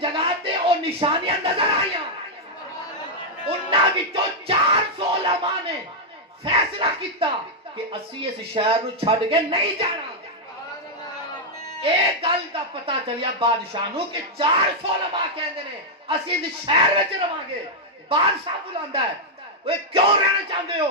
ਜਗ੍ਹਾ ਤੇ ਉਹ ਨਿਸ਼ਾਨੀਆਂ ਨਜ਼ਰ ਆਈਆਂ। ਉਹਨਾਂ ਵਿੱਚੋਂ 400 ਉਲਮਾ ਨੇ ਫੈਸਲਾ ਕੀਤਾ ਕਿ ਅਸੀਂ ਇਸ ਸ਼ਹਿਰ ਨੂੰ ਛੱਡ ਕੇ ਨਹੀਂ ਜਾਣਾ। ਇਹ ਗੱਲ ਦਾ ਪਤਾ ਚੱਲਿਆ ਬਾਦਸ਼ਾਹ ਨੂੰ ਕਿ 400 ਉਲਮਾ ਕਹਿੰਦੇ ਨੇ ਅਸੀਂ ਇਸ ਸ਼ਹਿਰ ਵਿੱਚ ਰਵਾਂਗੇ। ਬਾਦਸ਼ਾਹ ਬੁਲਾਉਂਦਾ ਹੈ, ਓਏ ਕਿਉਂ ਰਹਿਣਾ ਚਾਹੁੰਦੇ ਹੋ?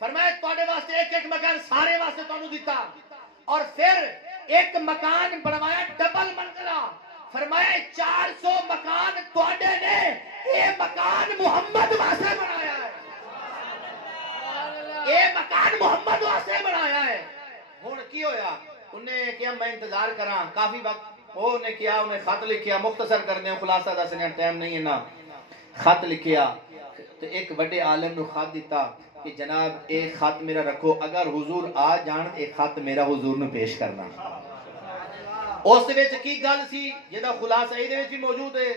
فرمایا تواڈے واسطے ایک ایک مکان سارے واسطے تانوں دیتا اور پھر ایک مکان بنوایا ڈبل منزلہ فرمایا 400 مکان تواڈے نے یہ مکان محمد واسطے بنایا ہے یہ مکان محمد واسطے بنایا ہے ہن کی ہویا انہیں کیا میں انتظار کراں کافی وقت وہ نے کیا انہیں خط لکھیا مختصر کر دیں خلاصہ دسنے ٹائم نہیں ہے نا خط لکھیا تو ایک بڑے عالم نو خط دیتا کہ جناب ایک خط میرا رکھو اگر حضور آ جان ایک خط میرا حضور نو پیش کرنا اس وچ کی گل سی جدا خلاصہ اے وچ بھی موجود ہے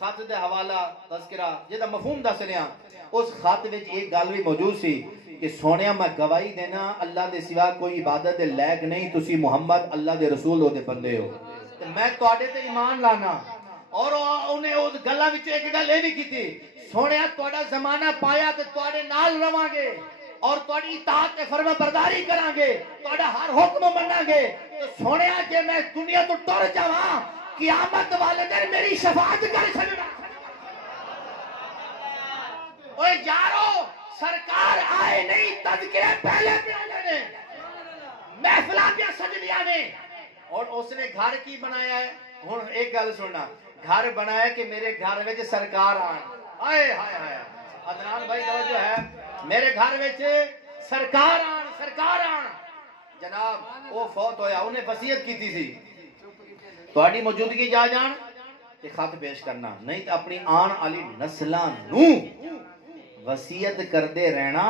خط دے حوالہ تذکرہ جدا مفہوم دس رہا اس خط وچ ایک گل بھی موجود سی کہ سونیا میں گواہی دینا اللہ دے سوا کوئی عبادت دے لائق نہیں تسی محمد اللہ دے رسول ہو دے بندے ہو میں تواڈے تے ایمان لانا اور انہیں اس گلاں وچ ایک گل اے بھی کیتی سونیا تواڈا زمانہ پایا تے تواڈے نال رواں گے اور تواڈی اطاعت تے فرما برداری کران گے تواڈا ہر حکم مناں گے تو سونیا جے میں دنیا تو ٹر جاواں قیامت والے دن میری شفاعت کر چھڈنا اوے یارو سرکار آئے نہیں تذکرے پہلے پہ آنے نے محفلہ پہ سجدیاں نے اور اس نے گھر کی بنایا ہے ہن ایک گل سننا گھر بنایا کہ میرے گھر وچ سرکار آن ہائے ہائے ہائے عدنان بھائی توجہ ہے میرے گھر وچ سرکار آن جناب وہ فوت ہویا انہیں وصیت کیتی سی تہاڈی موجودگی جا جان تے خط پیش کرنا نہیں تے اپنی آن والی نسلاں نو وصیت کردے رہنا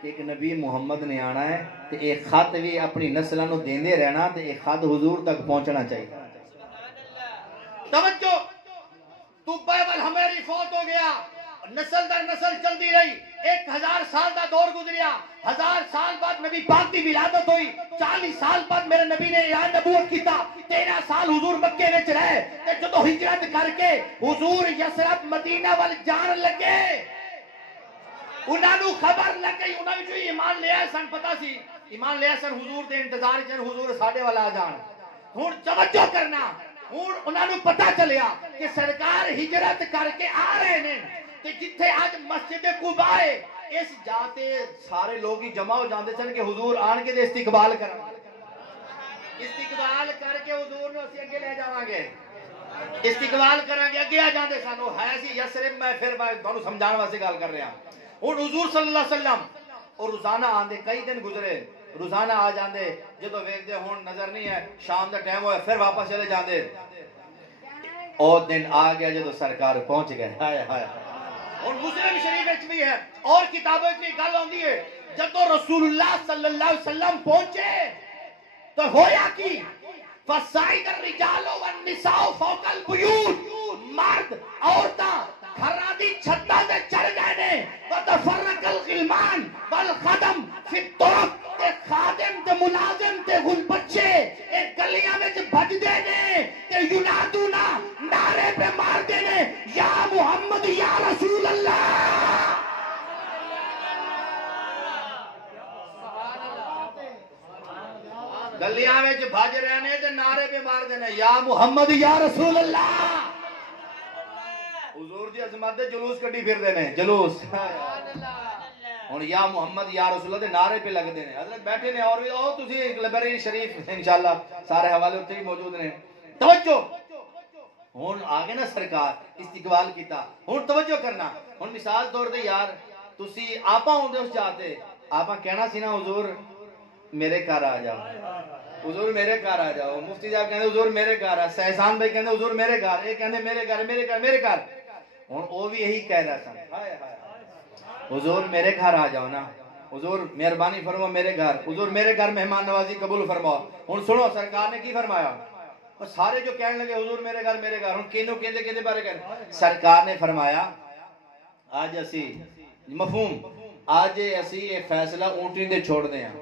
کہ ایک نبی محمد نے آنا ہے تے ایک خط بھی اپنی نسلاں نو دیندے رہنا تے ایک خط حضور تک پہنچنا چاہیے توجہ تو بائبل ہماری فوت ہو گیا نسل در نسل چلتی رہی 1000 سال دا دور گزریا 1000 سال بعد نبی پاک دی ولادت ہوئی 40 سال بعد میرے نبی نے اعلان نبوت کیتا 13 سال حضور مکے وچ رہے تے جدوں ہجرت کر کے حضور یثرب مدینہ ول جان لگے انہاں نو خبر لگ گئی انہاں وچ ایمان لیا سن پتہ سی ایمان لیا سن حضور دے انتظار وچ حضور ساڈے والا آ جان ہن توجہ کرنا ہن انہاں نو پتہ چلیا کہ سرکار ہجرت کر کے آ رہے نے تے جتھے اج مسجد قباء ہے اس جاتے سارے لوگ ہی جمع ہو جاندے سن کہ حضور آن کے دے استقبال کر کے حضور نو اسی اگے لے جاواں گے استقبال کران گے اگے آ جاندے سن او ہے سی یثرب میں پھر میں تانوں سمجھان واسطے گل کر رہا ہوں حضور صلی اللہ علیہ وسلم اور روزانہ آندے کئی دن گزرے روزانہ آ جاندے جدو ویکھدے ہن نظر نہیں ہے شام دا ٹائم ہویا پھر واپس چلے جاندے او دن آ گیا جدو سرکار پہنچ گئے ہائے ہائے اور مسلم شریف وچ بھی ہے اور کتابوں وچ بھی گل ہوندی ہے جدو رسول اللہ صلی اللہ علیہ وسلم پہنچے تو ہویا کی فصائد الرجال والنساء فوق البیوت مرد عورتاں گھراں دی چھتاں تے چڑھ گئے نے وتفرق الغلمان والخدم فی الطرق تے خادم تے ملازم تے گل بچے اے گلیاں وچ بھجدے نے تے ینادونا نعرے پہ مار دے نے یا محمد یا رسول اللہ گلیاں وچ بھج رہے نے تے نعرے پہ مار دے نے یا محمد یا رسول اللہ حضور جی عظمت دے جلوس کڈی پھر دے نے جلوس ہن یا محمد یا رسول اللہ دے نعرے پہ لگ دے نے حضرت بیٹھے نے اور بھی او تسی لائبریری شریف انشاءاللہ سارے حوالے اوتے ہی موجود نے توجہ ہن آگے نا سرکار استقبال کیتا ہن توجہ کرنا ہن مثال طور تے یار تسی آپا ہوندے اس جاتے آپا کہنا سی نا حضور میرے گھر آ جاؤ حضور میرے گھر آ جاؤ مفتی صاحب کہندے حضور میرے گھر آ سہسان بھائی کہندے حضور میرے گھر اے کہندے میرے گھر ہن او بھی یہی کہہ رہا سن ہائے ہائے حضور میرے گھر آ جاؤ نا حضور مہربانی فرماؤ میرے گھر حضور میرے گھر مہمان نوازی قبول فرماؤ ہن سنو سرکار نے کی فرمایا اور سارے جو کہنے لگے حضور میرے گھر ہن کینو کہندے بارے کہنے سرکار نے فرمایا آج اسی مفہوم آج اسی یہ فیصلہ اونٹنی دے چھوڑ دے ہیں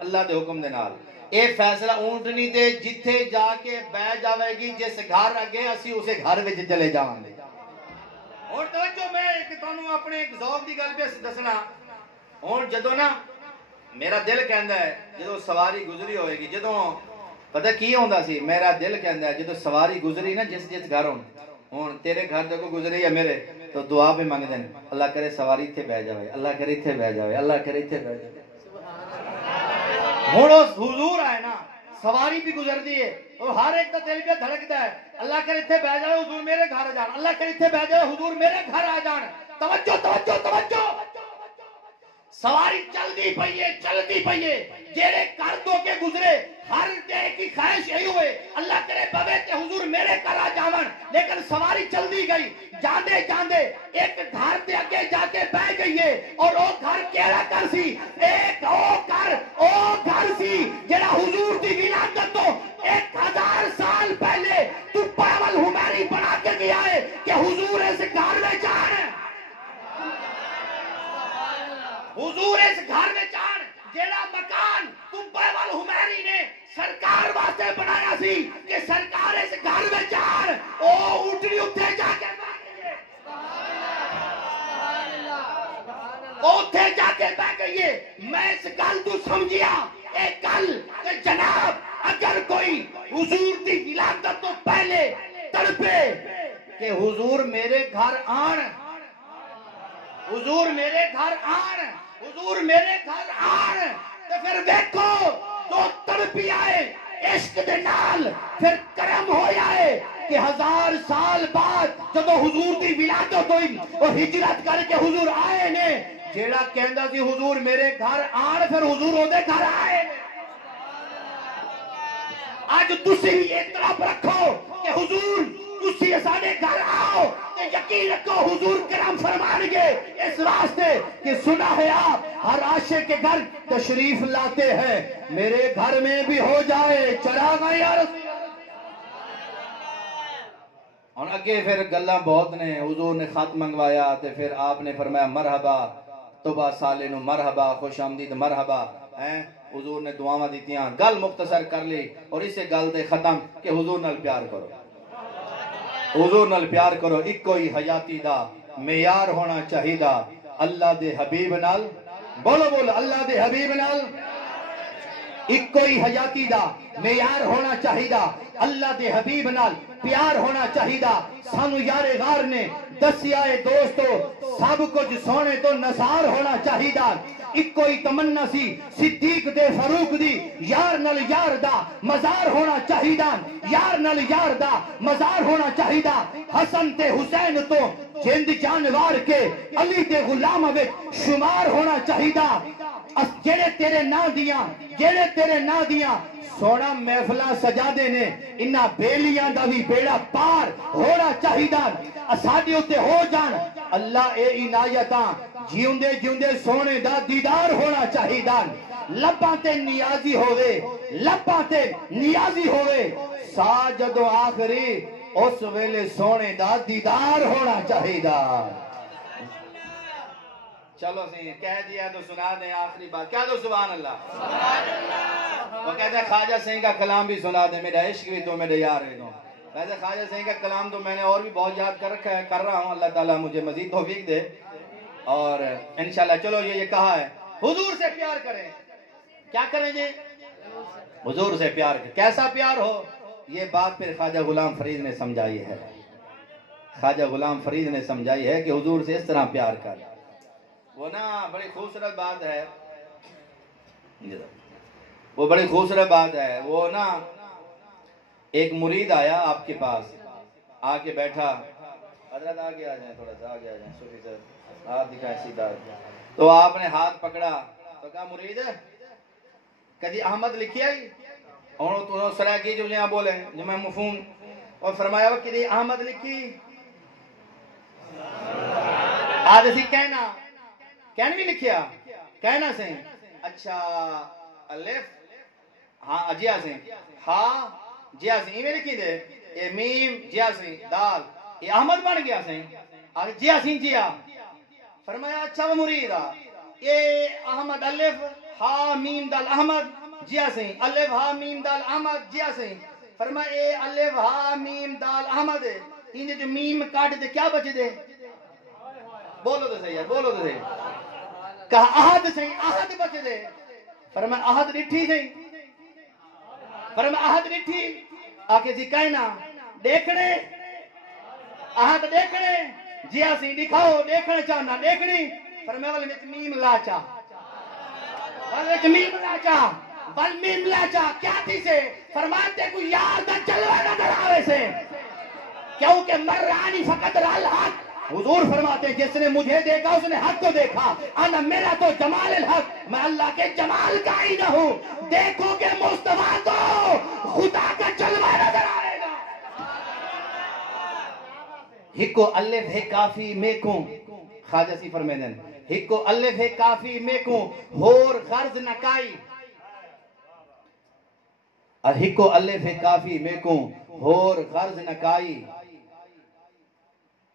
اللہ دے حکم دے نال اے فیصلہ اونٹنی دے جتھے جا کے بہ جاوے گی جس گھر اگے اسی اسے گھر وچ چلے جاواں گے اور توجہ میں ایک تانوں اپنے ایک ذوق دی گل پہ دسنا ہن جدوں نا میرا دل کہندا ہے جدوں سواری گزری ہوئے گی جدوں پتہ کی ہوندا سی میرا دل کہندا ہے جدوں سواری گزری نا جس گھر ہن تیرے گھر تے کوئی گزری ہے میرے تو دعا بھی مانگ دیں اللہ کرے سواری تھے بہ جاوے اللہ کرے تھے بہ جاوے اللہ کرے تھے بہ جاوے ہوں حضور آئے نا سواری بھی گزر دی ہے اور ہر ایک کا دل پہ دھڑکتا ہے اللہ کرے تھے بہ جائے حضور میرے گھر آ جان اللہ کرے تھے بہ جائے حضور میرے گھر آ جان توجہ توجہ توجہ سواری چلدی پئیے جیڑے کر دو کے گزرے ہر دے کی خواہش یہی ہوئے اللہ کرے بوے تے حضور میرے گھر آ جاون لیکن سواری چلدی گئی جاندے جاندے ایک گھر دے اگے جا کے بہ گئی ہے اور او گھر کیڑا کر سی ایک او گھر سی جڑا حضور دی ولادت تو 1000 سال پہلے تو پاول ہماری بنا کے گیا ہے کہ حضور اس گھر میں جان حضور اس گھر میں جان جیڑا مکان تم پاول ہماری نے سرکار واسطے بنایا سی کہ سرکار اس گھر میں جان او اٹھنی اتھے جا کے بہ گئی اتھے جا کے بہ گئی میں اس گل تو سمجھیا ایک گل کہ جناب اگر کوئی حضور دی ولادت تو پہلے تڑپے کہ حضور میرے گھر آن حضور میرے گھر آن حضور میرے گھر آن تو پھر دیکھو تو تڑپی آئے عشق دے نال پھر کرم ہو جائے کہ 1000 سال بعد جب حضور دی ولادت ہوئی اور ہجرت کر کے حضور آئے نے جیڑا کہندا سی حضور میرے گھر آن پھر حضور او دے گھر آئے نے آج تسی بھی اعتراف رکھو کہ حضور تسی ساڈے گھر آؤ تے یقین رکھو حضور کرم فرمان گے اس واسطے کہ سنا ہے آپ ہر عاشق کے گھر تشریف لاتے ہیں میرے گھر میں بھی ہو جائے چراغ یا رسول اور اگے پھر گلاں بہت نے حضور نے خط منگوایا تے پھر آپ نے فرمایا مرحبا توبہ سالے نو مرحبا خوش آمدید مرحبا ہیں حضور نے دعاواں دیتیاں گل مختصر کر لی اور اسے گل دے ختم کہ حضور نال پیار کرو حضور نال پیار کرو ایک کوئی حیاتی دا معیار ہونا چاہیدا اللہ دے حبیب نال بولو بولو اللہ دے حبیب نال ایک کوئی حیاتی دا معیار ہونا چاہیدا اللہ دے حبیب نال پیار ہونا چاہیدا سانو یار غار نے دسیا اے دوستو سب کچھ سونے تو نثار ہونا چاہیدا ایک کوئی تمنا سی صدیق دے فاروق دی یار نال یار دا مزار ہونا چاہیدا یار نال یار دا مزار ہونا چاہیدا حسن تے حسین تو جند جانوار کے علی دے غلام وچ شمار ہونا چاہیدا جڑے تیرے نا دیاں سونا محفلہ سجا دے نے انہاں بیلیاں دا بھی بیڑا پار ہونا چاہیدا ساڈے اوتے ہو جان اللہ اے عنایتاں جیوندے سونے دا دیدار ہونا چاہیدا لباں تے نیازی ہوئے سا جدو آخری اس ویلے سونے دا دیدار ہونا چاہیدا چلو سی کہہ دیا تو سنا دیں آخری بات کیا دو سبحان اللہ وہ کہتے ہیں خواجہ سنگھ کا کلام بھی سنا دیں میرا عشق بھی تو میرے یار بھی تو ویسے خواجہ سنگھ کا کلام تو میں نے اور بھی بہت یاد کر رکھا ہے کر رہا ہوں اللہ تعالیٰ مجھے مزید توفیق دے اور انشاءاللہ چلو یہ کہا ہے حضور سے پیار کریں کیا کریں جی حضور سے پیار کریں کیسا پیار ہو یہ بات پھر خواجہ غلام فرید نے سمجھائی ہے خواجہ غلام فرید نے سمجھائی ہے کہ حضور سے اس طرح پیار کر وہ نا بڑی خوبصورت بات ہے وہ بڑی خوبصورت بات ہے وہ نا ایک مرید آیا آپ کے پاس آ کے بیٹھا حضرت آگے آ جائیں تھوڑا سا آگے آ جائیں صوفی صاحب ہاتھ دکھائیں سیدھا تو آپ نے ہاتھ پکڑا تو کہا مرید ہے کدی احمد لکھی آئی اور تو سرا کی جو یہاں بولے جو میں مفہوم اور فرمایا کدی احمد لکھی آج اسی کہنا کہنا بھی لکھیا کہنا سے اچھا الف ہاں جیا سے ہاں جیا سے میں لکھی دے اے میم جیا سے دال یہ احمد بن گیا سے جیا سے جیا فرمایا اچھا وہ مرید یہ احمد الف ہا میم دال احمد جیا سے الف ہا میم دال احمد جیا سے فرمایا اے الف ہا میم دال احمد ان جو میم کاٹ دے کیا بچ دے بولو تو صحیح ہے بولو تو صحیح کہا احد صحیح احد بچ دے فرمایا احد ڈٹھی صحیح فرمایا احد ڈٹھی آکے جی کہنا دیکھنے احد دیکھنے جی اسی دکھاؤ دیکھنا چاہنا دیکھنی فرمایا والے وچ میم لاچا والے وچ میم لاچا ول میم لاچا کیا تھی سے فرماتے کو یار دا چلوا نظر آوے سے کیونکہ مرانی فقط رال حق حضور فرماتے ہیں جس نے مجھے دیکھا اس نے حق کو دیکھا انا میرا تو جمال الحق میں اللہ کے جمال کا آئینہ ہوں دیکھو کہ مصطفیٰ کو خدا کا جلوہ نظر آئے گا ہکو الف ہے کافی میکوں خواجہ سی فرمیدن ہکو الف ہے کافی میکوں ہور غرض نکائی ہکو الف ہے کافی میکوں ہور غرض نکائی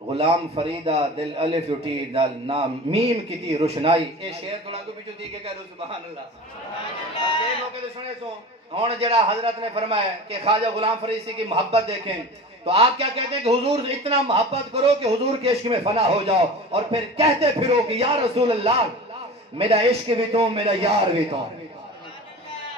غلام فریدہ دل الف اٹھی دل نام میم کی تھی روشنائی اے شعر تو لاگو پیچھو تھی کہ کہہ رہو سبحان اللہ یہ موقع دے سنے سو ہون جڑا حضرت نے فرمایا کہ خواجہ غلام فریسی کی محبت دیکھیں تو آپ کیا کہتے ہیں کہ حضور سے اتنا محبت کرو کہ حضور کے عشق میں فنا ہو جاؤ اور پھر کہتے پھرو کہ یا رسول اللہ میرا عشق بھی تو میرا یار بھی تو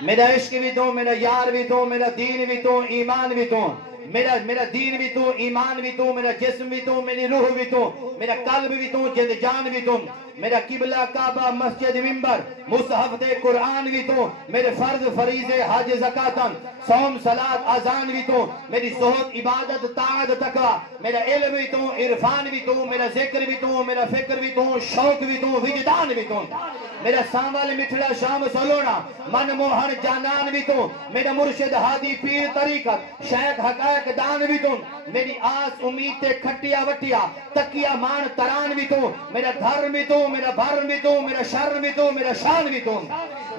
میرا عشق بھی تو میرا یار بھی تو میرا دین بھی تو ایمان بھی تو میرا دین بھی تو ایمان بھی تو میرا جسم بھی تو میری روح بھی تو میرا قلب بھی تو جد جان بھی تو میرا قبلہ کعبہ مسجد منبر مصحف دے قرآن بھی تو میرے فرض فریضے حج زکاتن صوم صلاۃ اذان بھی تو میری زہد عبادت طاعت تقوی میرا علم بھی تو عرفان بھی تو میرا ذکر بھی تو میرا فکر بھی تو شوق بھی تو وجدان بھی تو میرا ساموال مٹھڑا شام سلونا من موہن جانان بھی تو میرا مرشد ہادی پیر طریقت شیخ حقائق دان بھی تو میری آس امید تے کھٹیا وٹیا تکیا مان تران بھی تو میرا دھرم بھی تو میرا بھرم بھی تو میرا شرم بھی تو میرا شان بھی تو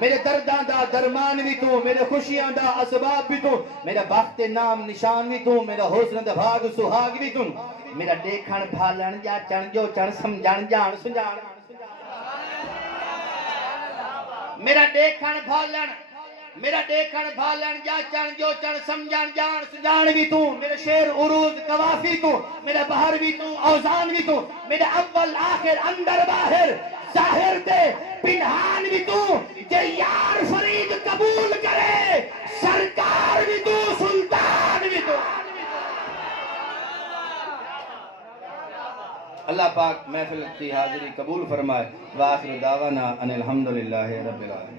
میرے درداں دا درمان بھی تو میرے خوشیاں دا اسباب بھی تو میرا بخت نام نشان بھی تو میرا حسن دا بھاگ سہاگ بھی تو میرا دیکھن بھالن جا چن جو چن سمجھن جان سنجان میرا دیکھن بھالن جا چن جو چن سمجھن جان سنجان بھی تو میرا شیر عروض قوافی تو میرا بہر بھی تو اوزان بھی تو میرا اول آخر اندر باہر ظاہر تے پنہان بھی تو جے یار فرید قبول کرے سرکار بھی تو سلطان بھی تو اللہ پاک محفل کی حاضری قبول فرمائے وآخر دعوانا ان الحمدللہ رب العالمین